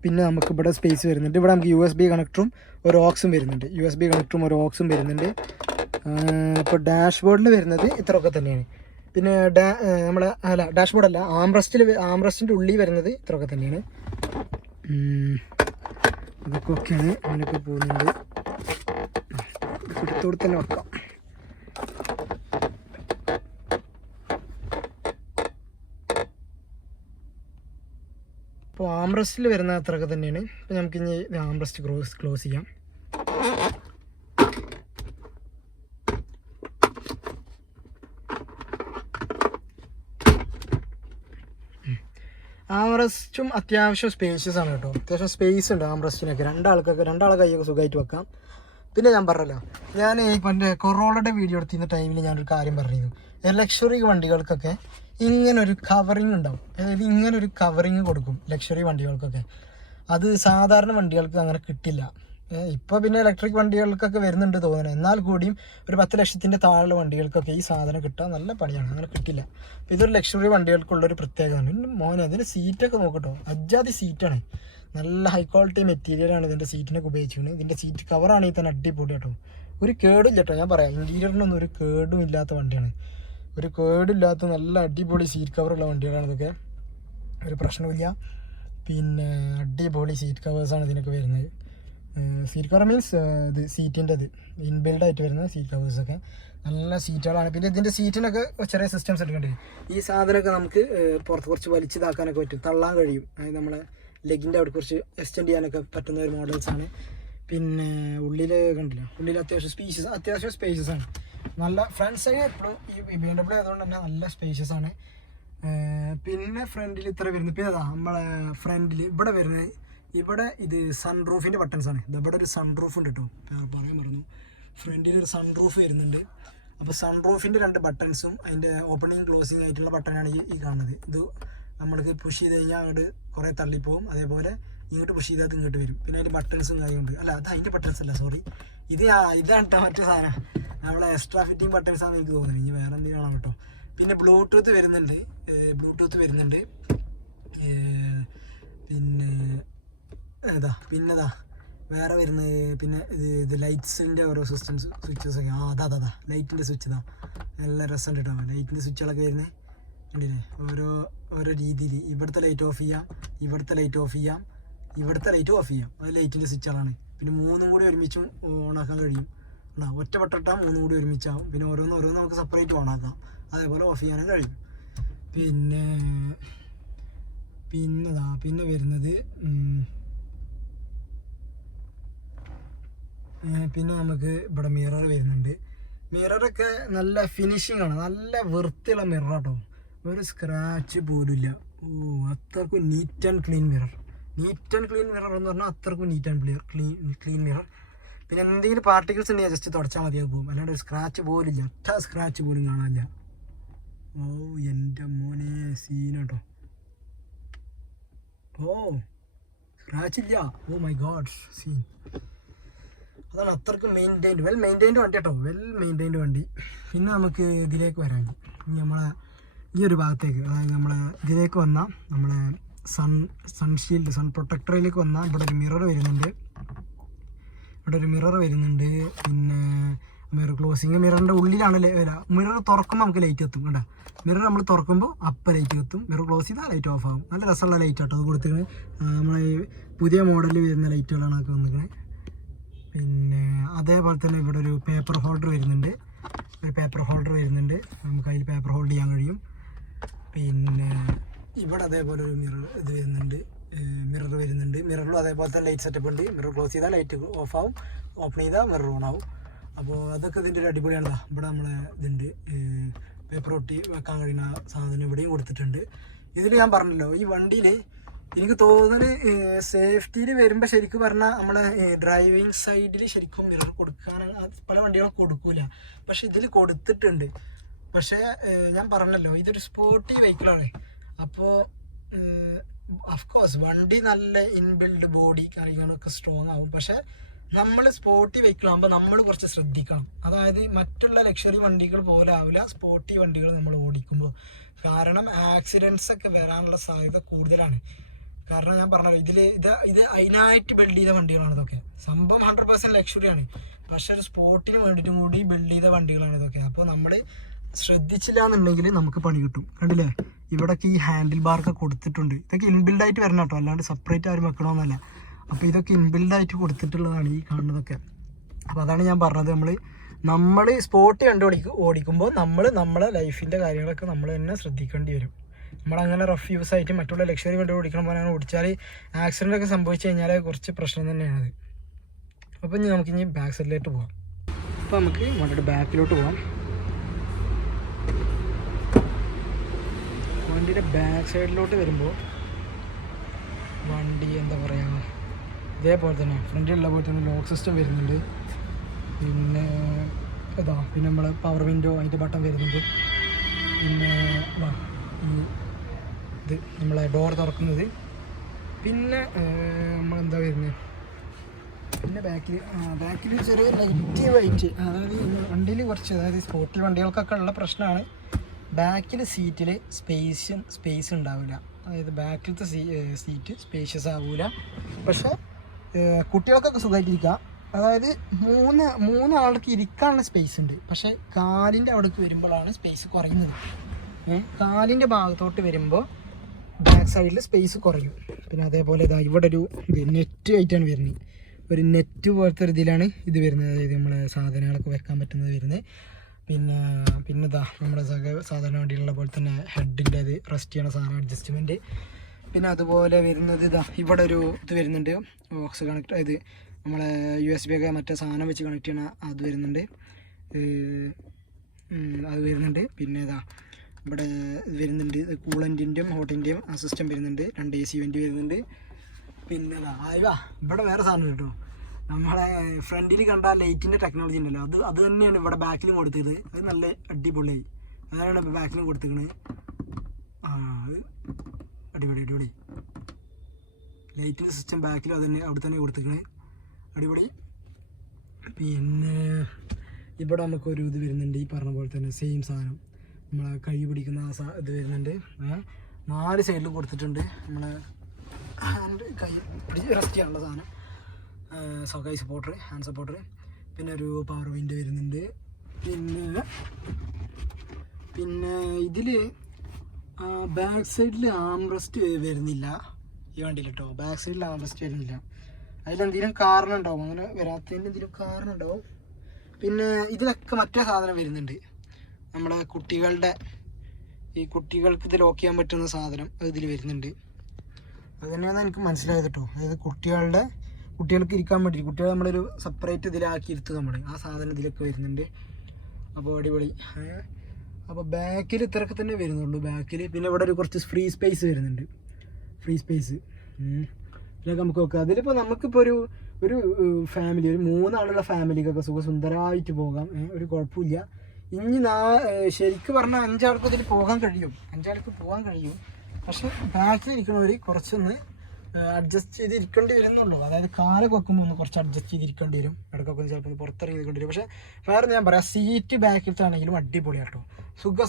പിന്നെ നമുക്ക് ഇവിടെ സ്പേസ് വരുന്നുണ്ട്. ഇവിടെ നമുക്ക് USB കണക്ടറും ഒരു ഓക്സും വരുന്നുണ്ട്. ഇപ്പോൾ ഡാഷ്ബോർഡിൽ വരുന്നത് ഇത്രയൊക്കെ തന്നെയാണ്. പിന്നെ ഡാഷ്ബോർഡല്ല, ആംറസ്റ്റിൻ്റെ ഉള്ളിൽ വരുന്നത് ഇത്രയൊക്കെ തന്നെയാണ്. അതൊക്കെ ഓക്കെയാണ്. അങ്ങനെയൊക്കെ പോകുന്നുണ്ട്. എടുത്തോടെ തന്നെ വെക്കാം. അപ്പോൾ ആംറസ്റ്റിൽ വരുന്ന അത്രയൊക്കെ തന്നെയാണ്. അപ്പോൾ നമുക്കിനി ആംറസ്റ്റ് ക്ലോസ് ചെയ്യാം. ആംറസ്റ്റും അത്യാവശ്യം സ്പേഷ്യസ് ആണ് കേട്ടോ. അത്യാവശ്യം സ്പേസ് ഉണ്ട് ആംറസ്റ്റിനൊക്കെ. രണ്ടാളെ കൈയൊക്കെ സുഖമായിട്ട് വെക്കാം. പിന്നെ ഞാൻ പറഞ്ഞല്ലോ, ഞാൻ ഇപ്പം എൻ്റെ കൊറോളയുടെ വീഡിയോ എടുത്തിരുന്ന ടൈമിൽ ഞാനൊരു കാര്യം പറഞ്ഞിരുന്നു. ലക്ഷറി വണ്ടികൾക്കൊക്കെ ഇങ്ങനൊരു കവറിങ് ഉണ്ടാവും. അതായത് ഇങ്ങനൊരു കവറിങ് കൊടുക്കും ലക്ഷറി വണ്ടികൾക്കൊക്കെ. അത് സാധാരണ വണ്ടികൾക്ക് അങ്ങനെ കിട്ടില്ല. ഇപ്പോൾ പിന്നെ ഇലക്ട്രിക് വണ്ടികൾക്കൊക്കെ വരുന്നുണ്ട് തോന്നുന്നത്. എന്നാൽ കൂടിയും ഒരു 10 ലക്ഷത്തിൻ്റെ താഴെ വണ്ടികൾക്കൊക്കെ ഈ സാധനം കിട്ടാൻ നല്ല പണിയാണ്. അങ്ങനെ കിട്ടില്ല. അപ്പോൾ ഇതൊരു ലക്ഷറി വണ്ടികൾക്കുള്ളൊരു പ്രത്യേകതയാണ്. എൻ്റെ മോനെ അതിൻ്റെ സീറ്റൊക്കെ നോക്കട്ടോ, അജാതി സീറ്റാണ്. നല്ല ഹൈ ക്വാളിറ്റി മെറ്റീരിയലാണ് ഇതിൻ്റെ സീറ്റിനൊക്കെ ഉപയോഗിച്ചിരുന്നത്. ഇതിൻ്റെ സീറ്റ് കവറാണെങ്കിൽ തന്നെ അടിപൊളി കേട്ടോ. ഒരു കേടുമില്ല കേട്ടോ. ഞാൻ പറയാം, ഇൻറ്റീരിയറിനൊന്നും ഒരു കേടും ഇല്ലാത്ത വണ്ടിയാണ്. ഒരു കേടില്ലാത്ത നല്ല അടിപൊളി സീറ്റ് കവറുള്ള വണ്ടികളാണ് ഇതൊക്കെ. ഒരു പ്രശ്നമില്ല. പിന്നെ അടിപൊളി സീറ്റ് കവേഴ്സാണ് ഇതിനൊക്കെ വരുന്നത്. സീറ്റ് കവർ മീൻസ് ഇത് സീറ്റിൻ്റെത് ഇൻബിൽഡായിട്ട് വരുന്ന സീറ്റ് കവേഴ്സൊക്കെ നല്ല സീറ്റുകളാണ്. പിന്നെ ഇതിൻ്റെ സീറ്റിനൊക്കെ ചെറിയ സിസ്റ്റംസ് എടുക്കേണ്ടി വരും. ഈ സാധനമൊക്കെ നമുക്ക് പുറത്ത് കുറച്ച് വലിച്ചിതാക്കാനൊക്കെ പറ്റും, തള്ളാൻ കഴിയും. അതായത് നമ്മളെ ലെഗിൻ്റെ അവിടെ കുറച്ച് എക്സ്റ്റെൻഡ് ചെയ്യാനൊക്കെ പറ്റുന്ന ഒരു മോഡൽസാണ്. പിന്നെ ഉള്ളിൽ കണ്ടില്ല, ഉള്ളിൽ അത്യാവശ്യം സ്പേഷ്യസ് ആണ്. നല്ല ഫ്രണ്ട് സൈഡ് എപ്പോഴും ഈ BMW ആയതുകൊണ്ട് തന്നെ നല്ല സ്പേഷ്യസ് ആണ്. പിന്നെ ഫ്രണ്ടിൽ ഇത്ര വരുന്നത്. പിന്നെ നമ്മളെ ഫ്രണ്ടിൽ ഇവിടെ വരുന്നത്, ഇവിടെ ഇത് സൺറൂഫിൻ്റെ ബട്ടൺസാണ്. ഇവിടെ ഒരു സൺറൂഫ് ഉണ്ട് കേട്ടോ, പറയാൻ മറന്നു. ഫ്രണ്ടിൽ ഒരു സൺറൂഫ് വരുന്നുണ്ട്. അപ്പോൾ സൺറൂഫിൻ്റെ 2 ബട്ടൺസും അതിൻ്റെ ഓപ്പണിങ് ക്ലോസിങ് ആയിട്ടുള്ള ബട്ടനാണ് ഈ കാണുന്നത്. ഇത് നമ്മൾക്ക് പുഷ് ചെയ്ത് കഴിഞ്ഞാൽ അങ്ങോട്ട് കുറേ തള്ളിപ്പോവും. അതേപോലെ ഇങ്ങോട്ട് പുഷ് ചെയ്താൽ ഇങ്ങോട്ട് വരും. പിന്നെ അതിൻ്റെ ബട്ടൺസും കാര്യമുണ്ട്. അല്ല, അത് അതിൻ്റെ ബട്ടൺസ് അല്ല, സോറി. ഇതാണ് മറ്റേ സാധനം. നമ്മളെ എക്സ്ട്രാ ഫിറ്റിംഗ് ബട്ടൺസാണെന്ന് എനിക്ക് തോന്നുന്നത്. ഇനി വേറെ എന്തെങ്കിലും കേട്ടോ. പിന്നെ ബ്ലൂടൂത്ത് വരുന്നുണ്ട്. പിന്നെ വേറെ വരുന്നത്. പിന്നെ ഇത് ലൈറ്റ്സിൻ്റെ ഓരോ സ്വിച്ചസൊക്കെ. അതാ ലൈറ്റിൻ്റെ സ്വിച്ച്. നല്ല രസമുണ്ട് കേട്ടോ. ലൈറ്റിൻ്റെ സ്വിച്ചുകളൊക്കെ വരുന്നത് കണ്ടില്ലേ, ഓരോ രീതിയിൽ. ഇവിടുത്തെ ലൈറ്റ് ഓഫ് ചെയ്യാം, ഇവിടുത്തെ ലൈറ്റ് ഓഫ് ചെയ്യാം, ഇവിടുത്തെ ലൈറ്റ് ഓഫ് ചെയ്യാം. അത് ലൈറ്റിൻ്റെ സ്വിച്ചുകളാണ്. പിന്നെ 3 കൂടി ഒരുമിച്ചും ഓണാക്കാൻ കഴിയും. ഒറ്റ വട്ടിട്ടാൽ 3 കൂടി ഒരുമിച്ചാവും. പിന്നെ ഓരോന്ന് നമുക്ക് സെപ്പറേറ്റ് ഓണാക്കാം. അതേപോലെ ഓഫ് ചെയ്യാനും കഴിയും. പിന്നെ വരുന്നത് പിന്നെ നമുക്ക് ഇവിടെ മിറർ വരുന്നുണ്ട്. മിററൊക്കെ നല്ല ഫിനിഷിംഗ് ആണ്. നല്ല വൃത്തിയുള്ള മിറർ കേട്ടോ. ഒരു സ്ക്രാച്ച് പോലുമില്ല. അത്രക്കും നീറ്റ് ആൻഡ് ക്ലീൻ മിറർ എന്ന് പറഞ്ഞാൽ അത്രക്കും നീറ്റ് ആൻഡ് ക്ലീൻ മിറർ. പിന്നെ എന്തെങ്കിലും പാർട്ടിക്കിൾസ് ഉണ്ടെങ്കിൽ ജസ്റ്റ് തുടച്ചാൽ മതിയാകും പോകും. അല്ലാണ്ട് ഒരു സ്ക്രാച്ച് പോലില്ല. ഒറ്റ സ്ക്രാച്ച് പോലും കാണാനില്ല. എൻ്റെ മോനെ സീൻ കേട്ടോ. സ്ക്രാച്ച് ഇല്ല. My god, scene. അതാണ് അത്രക്കും വെൽ മെയിൻറ്റൈൻഡ് വണ്ടി കേട്ടോ. വെൽ മെയിൻറ്റൈൻഡ് വണ്ടി. പിന്നെ നമുക്ക് ഇതിലേക്ക് വരാൻ, നമ്മളെ ഈ ഒരു ഭാഗത്തേക്ക്, അതായത് നമ്മളെ ഇതിലേക്ക് വന്നാൽ നമ്മളെ സൺ പ്രൊട്ടക്ടറിലേക്ക് വന്നാൽ ഇവിടെ ഒരു മിറർ വരുന്നുണ്ട്. പിന്നെ മിറർ ക്ലോസിങ്, മിററിൻ്റെ ഉള്ളിലാണ് മിറർ തുറക്കുമ്പോൾ നമുക്ക് ലൈറ്റ് എത്തും കേട്ടോ. മിറർ നമ്മൾ തുറക്കുമ്പോൾ അപ്പം ലൈറ്റ് എത്തും. മിറർ ക്ലോസ് ചെയ്താൽ ലൈറ്റ് ഓഫ് ആകും. നല്ല രസമുള്ള ലൈറ്റ് കേട്ടോ അത് കൊടുത്തിരിക്കുന്നത്. നമ്മളെ പുതിയ മോഡലിൽ വരുന്ന ലൈറ്റുകളാണ് ഒക്കെ വന്നിരിക്കുന്നത്. പിന്നെ അതേപോലെ തന്നെ ഇവിടെ ഒരു പേപ്പർ ഹോൾഡർ വരുന്നുണ്ട്. നമുക്ക് അതിൽ പേപ്പർ ഹോൾഡ് ചെയ്യാൻ കഴിയും. പിന്നെ ഇവിടെ അതേപോലെ ഒരു മിറർ വരുന്നുണ്ട്. മിററിലും അതേപോലത്തെ ലൈറ്റ് സെറ്റപ്പ് ഉണ്ട്. മിറർ ക്ലോസ് ചെയ്താൽ ലൈറ്റ് ഓഫ് ആവും, ഓപ്പൺ ചെയ്താൽ മിറർ ഓൺ ആവും. അപ്പോൾ അതൊക്കെ ഇതിൻ്റെ ഒരു അടിപൊളിയാണ്. ഇവിടെ നമ്മളെ ഇതുണ്ട്, പേപ്പർ ഒട്ടി വെക്കാൻ കഴിയുന്ന സാധനം ഇവിടെയും കൊടുത്തിട്ടുണ്ട്. ഇതിൽ ഞാൻ പറഞ്ഞല്ലോ, ഈ വണ്ടിയിൽ എനിക്ക് തോന്നുന്നത് സേഫ്റ്റിയിൽ വരുമ്പോൾ ശരിക്കും പറഞ്ഞാൽ നമ്മളെ ഡ്രൈവിംഗ് സൈഡിൽ ശരിക്കും മിറർ കൊടുക്കാൻ പല വണ്ടികളും കൊടുക്കൂല, പക്ഷെ ഇതിൽ കൊടുത്തിട്ടുണ്ട്. പക്ഷേ ഞാൻ പറഞ്ഞല്ലോ ഇതൊരു സ്പോർട്ടി വെഹിക്കിളാണ്. അപ്പോൾ അഫ്കോഴ്സ് വണ്ടി നല്ല ഇൻബിൽഡ് ബോഡി കാര്യങ്ങളൊക്കെ സ്ട്രോങ് ആവും. പക്ഷെ നമ്മൾ സ്പോർട്ടി വെഹിക്കിൾ ആകുമ്പോൾ നമ്മൾ കുറച്ച് ശ്രദ്ധിക്കണം. അതായത് മറ്റുള്ള ലക്ഷറി വണ്ടികൾ പോലെ ആവില്ല സ്പോർട്ടി വണ്ടികൾ നമ്മൾ ഓടിക്കുമ്പോൾ. കാരണം ആക്സിഡൻസ് ഒക്കെ വരാനുള്ള സാധ്യത കൂടുതലാണ്. കാരണം ഞാൻ പറഞ്ഞല്ലോ ഇത് അതിനായിട്ട് ബിൽഡ് ചെയ്ത വണ്ടികളാണ് ഇതൊക്കെ. സംഭവം 100% ലക്ഷറിയാണ്, പക്ഷെ ഒരു സ്പോർട്ടിന് വേണ്ടിയിട്ടും കൂടി ബിൽഡ് ചെയ്ത വണ്ടികളാണ് ഇതൊക്കെ. അപ്പോൾ നമ്മൾ ശ്രദ്ധിച്ചില്ല എന്നുണ്ടെങ്കിൽ നമുക്ക് പണി കിട്ടും. കണ്ടില്ലേ, ഇവിടൊക്കെ ഈ ഹാൻഡിൽ ബാർക്ക് കൊടുത്തിട്ടുണ്ട്. ഇതൊക്കെ ഇൻബിൽഡായിട്ട് വരണം കേട്ടോ, അല്ലാണ്ട് സെപ്പറേറ്റ് ആരും വെക്കണമെന്നല്ല. അപ്പോൾ ഇതൊക്കെ ഇൻബിൽഡായിട്ട് കൊടുത്തിട്ടുള്ളതാണ് ഈ കാണുന്നതൊക്കെ. അപ്പോൾ അതാണ് ഞാൻ പറഞ്ഞത്, നമ്മൾ സ്പോർട്ടി വണ്ടി ഓടിക്കുമ്പോൾ നമ്മളെ ലൈഫിൻ്റെ കാര്യങ്ങളൊക്കെ നമ്മൾ തന്നെ ശ്രദ്ധിക്കേണ്ടി വരും. നമ്മളങ്ങനെ റഫ് യൂസ് ആയിട്ട് മറ്റുള്ള ലക്ഷറി വണ്ടി ഓടിക്കണം പോലെയാണ് ഓടിച്ചാൽ ആക്സിഡൻ്റ് ഒക്കെ സംഭവിച്ചു കഴിഞ്ഞാൽ കുറച്ച് പ്രശ്നം തന്നെയാണത്. അപ്പോൾ നമുക്കിനി ബാക്ക് സൈഡിലോട്ട് പോകാം. അപ്പോൾ നമുക്ക് വണ്ടിയുടെ ബാക്കിലോട്ട് പോകാം. വണ്ടിയുടെ ബാക്ക് സൈഡിലോട്ട് വരുമ്പോൾ വണ്ടി എന്താ പറയുക, ഇതേപോലെ തന്നെ ഫ്രണ്ടിലുള്ള പോലെ തന്നെ ലോക്ക് സിസ്റ്റം വരുന്നുണ്ട്. പിന്നെ നമ്മളെ പവർ വിൻഡോ അതിൻ്റെ ബട്ടൺ വരുന്നുണ്ട്. പിന്നെ ഇത് നമ്മളെ ഡോർ തുറക്കുന്നത്. പിന്നെ നമ്മളെന്താ വരുന്നത്, പിന്നെ ബാക്കിൽ ചെറിയ ലൈറ്റ് വൈറ്റ്, അതായത് വണ്ടിയിൽ കുറച്ച്, അതായത് സ്പോർട്ടി വണ്ടികൾക്കൊക്കെ ഉള്ള പ്രശ്നമാണ് ബാക്കിൽ സീറ്റിൽ സ്പേസ് ഉണ്ടാവില്ല. അതായത് ബാക്കിലത്തെ സീറ്റ് സ്പേഷ്യസ് ആവില്ല. പക്ഷേ കുട്ടികൾക്കൊക്കെ സുഖമായിട്ടിരിക്കാം. അതായത് മൂന്നാൾക്ക് ഇരിക്കാനുള്ള സ്പേസ് ഉണ്ട്. പക്ഷേ കാലിൻ്റെ അവിടേക്ക് വരുമ്പോഴാണ് സ്പേസ് കുറയുന്നത്. കാലിൻ്റെ ഭാഗത്തോട്ട് വരുമ്പോൾ ബാക്ക് സൈഡിൽ സ്പേസ് കുറയും. പിന്നെ അതേപോലെ ഇവിടെ ഒരു നെറ്റ് ആയിട്ടാണ് വരുന്നത്. ഒരു നെറ്റ് പോലത്തെ ഒരു ഇതിലാണ് ഇത് വരുന്നത്. അതായത് നമ്മളെ സാധനങ്ങളൊക്കെ വെക്കാൻ പറ്റുന്നത് വരുന്നത്. പിന്നെ നമ്മുടെ സാധാരണ വണ്ടിയിലുള്ള പോലെ തന്നെ ഹെഡിൻ്റെ അത് റെസ്റ്റ് ചെയ്യണ സാധനം അഡ്ജസ്റ്റ്മെൻറ്റ്. പിന്നെ അതുപോലെ വരുന്നത് ഇവിടെ ഒരു ഇത് വരുന്നുണ്ട്, ബോക്സ് കണക്ട്, അതായത് നമ്മളെ USB ഒക്കെ മറ്റേ സാധനം വെച്ച് കണക്ട് ചെയ്യണ അത് വരുന്നുണ്ട്. പിന്നെ ഇവിടെ ഇത് വരുന്നുണ്ട്, കൂളൻറ്റിൻ്റെയും ഹോട്ടിൻ്റെയും സിസ്റ്റം വരുന്നുണ്ട്. 2 AC വെൻ്റ് വരുന്നുണ്ട്. പിന്നെ ഇവിടെ വേറെ സാധനം കേട്ടോ, നമ്മളെ ഫ്രണ്ടിൽ കണ്ട ലൈറ്റിൻ്റെ ടെക്നോളജി ഉണ്ടല്ലോ, അത് തന്നെയാണ് ഇവിടെ ബാക്കിലും കൊടുത്തത്. അത് നല്ല അടിപൊളിയായി, അതാണ് ഇപ്പോൾ ബാക്കിലും കൊടുത്തിരിക്കുന്നത്. അത് അടിപൊളി ലൈറ്റിൻ്റെ സിസ്റ്റം ബാക്കിലും അവിടെ തന്നെ കൊടുത്തിരിക്കുന്നത്, അടിപൊളി. പിന്നെ ഇവിടെ നമുക്കൊരു ഇത് വരുന്നുണ്ട്, ഈ പറഞ്ഞ പോലെ തന്നെ സെയിം സാധനം നമ്മളെ കൈ പിടിക്കുന്ന ഇത് വരുന്നുണ്ട്. 4 സൈഡിലും കൊടുത്തിട്ടുണ്ട് നമ്മളെ കൈ റെസ്റ്റ് ചെയ്യാനുള്ള സാധനം, കൈ സപ്പോർട്ടർ, ഹാൻഡ് സപ്പോർട്ടർ. പിന്നെ ഒരു പവർ വിൻഡോ വരുന്നുണ്ട്. പിന്നെ ഇതിൽ ബാക്ക് സൈഡിൽ ആംറെസ്റ്റ് വരുന്നില്ല ഈ വണ്ടിയിൽ കേട്ടോ. ബാക്ക് സൈഡിൽ ആംറെസ്റ്റ് വരുന്നില്ല. അതിലെന്തെങ്കിലും കാരണം ഉണ്ടാവും, അങ്ങനെ വരാത്തതിൻ്റെ എന്തെങ്കിലും കാരണം ഉണ്ടാവും. പിന്നെ ഇതിലൊക്കെ മറ്റേ സാധനം വരുന്നുണ്ട്, നമ്മുടെ കുട്ടികൾക്ക് ഇത് ലോക്ക് ചെയ്യാൻ പറ്റുന്ന സാധനം അത് ഇതിൽ വരുന്നുണ്ട്. അത് തന്നെയാണ് എനിക്ക് മനസ്സിലായത് കേട്ടോ. അതായത് കുട്ടികൾക്ക് ഇരിക്കാൻ വേണ്ടി കുട്ടികളെ നമ്മളൊരു സെപ്പറേറ്റ് ഇതിലാക്കി ഇരുത്തും നമ്മൾ, ആ സാധനം ഇതിലൊക്കെ വരുന്നുണ്ട്. അപ്പോൾ അടിപൊളി. അപ്പോൾ ബാക്കിൽ ഇത്രയൊക്കെ തന്നെ വരുന്നുള്ളൂ ബാക്കിൽ. പിന്നെ ഇവിടെ ഒരു കുറച്ച് ഫ്രീ സ്പേസ് വരുന്നുണ്ട്, ഇതിലൊക്കെ നമുക്ക് വെക്കാം. അതിലിപ്പോൾ നമുക്കിപ്പോൾ ഒരു ഫാമിലി, ഒരു 3 ആളുള്ള ഫാമിലിക്കൊക്കെ സുന്ദരമായിട്ട് പോകാം, ഒരു കുഴപ്പമില്ല. ഇനി ശരിക്കും പറഞ്ഞാൽ 5 ആൾക്ക് ഇതിൽ പോകാൻ കഴിയും. പക്ഷെ ബാക്കിൽ ഇരിക്കണവർ കുറച്ചൊന്ന് അഡ്ജസ്റ്റ് ചെയ്തിരിക്കേണ്ടി വരുന്നുള്ളൂ. അതായത് കാലൊക്കെ വെക്കുമ്പോൾ ഒന്ന് കുറച്ച് അഡ്ജസ്റ്റ് ചെയ്തിരിക്കേണ്ടി വരും, ഇടയ്ക്കൊക്കെ ചിലപ്പോൾ പുറത്തിറങ്ങി നിൽക്കേണ്ടി വരും. പക്ഷേ വേറെ ഞാൻ പറയാം, സീറ്റ് ബാക്കിലത്താണെങ്കിലും അടിപൊളിയാട്ടോ,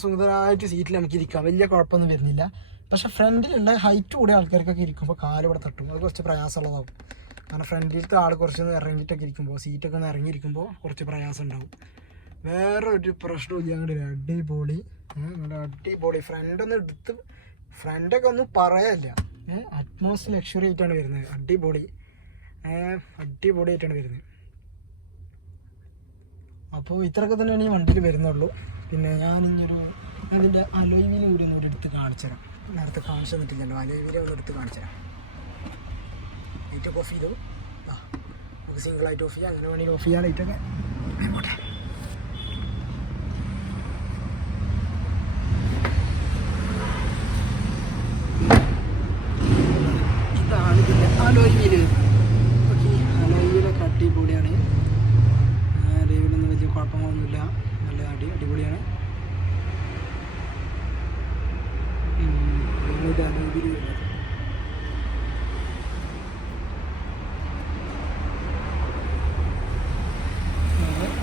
സുന്ദരമായിട്ട് സീറ്റിൽ നമുക്ക് ഇരിക്കാം, വലിയ കുഴപ്പമൊന്നും വരുന്നില്ല. പക്ഷേ ഫ്രണ്ടിലുള്ള ഹൈറ്റ് കൂടിയ ആൾക്കാർക്കൊക്കെ ഇരിക്കുമ്പോൾ കാല് ഇവിടെ തട്ടും, അത് കുറച്ച് പ്രയാസമുള്ളതാവും. കാരണം ഫ്രണ്ടിലത്തെ ആൾ കുറച്ചൊന്ന് ഇറങ്ങിയിട്ടൊക്കെ ഇരിക്കുമ്പോൾ, സീറ്റൊക്കെ ഒന്ന് ഇറങ്ങിയിരിക്കുമ്പോൾ കുറച്ച് പ്രയാസം ഉണ്ടാവും. വേറെ ഒരു പ്രശ്നമില്ല, അങ്ങോട്ട് അടിപൊളി. ഫ്രണ്ടൊക്കെ ഒന്നും പറയാനില്ല, അറ്റ്മോസ്റ്റ് ലക്ഷറി ആയിട്ടാണ് വരുന്നത്. അടിപൊളിയായിട്ടാണ് വരുന്നത്. അപ്പോൾ ഇത്രയൊക്കെ തന്നെയാണ് ഈ വണ്ടിയിൽ വരുന്നുള്ളൂ. പിന്നെ അതിൻ്റെ അലോയ് വീൽ കൂടി ഒന്നുകൂടി എടുത്ത് കാണിച്ചു തരാം. നേരത്തെ കാണിച്ചു തന്നിട്ടില്ലല്ലോ, അലോയ് വീൽ ഒന്ന് എടുത്ത് കാണിച്ചു തരാം. ലൈറ്റൊക്കെ ഓഫ് ചെയ്തു, നമുക്ക് സിംഗിളായിട്ട് ഓഫ് ചെയ്യാം, അങ്ങനെ വേണമെങ്കിൽ ഓഫ് ചെയ്യാൻ ലൈറ്റൊക്കെ. ആയിക്കോട്ടെ, അടിപൊളിയാണ്.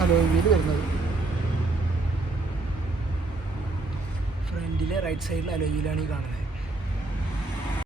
അലോയ് വീൽ വരുന്നത് ഫ്രണ്ടിലെ റൈറ്റ് സൈഡിൽ അലോയ് വീലാണ് ഈ കാണുന്നത്.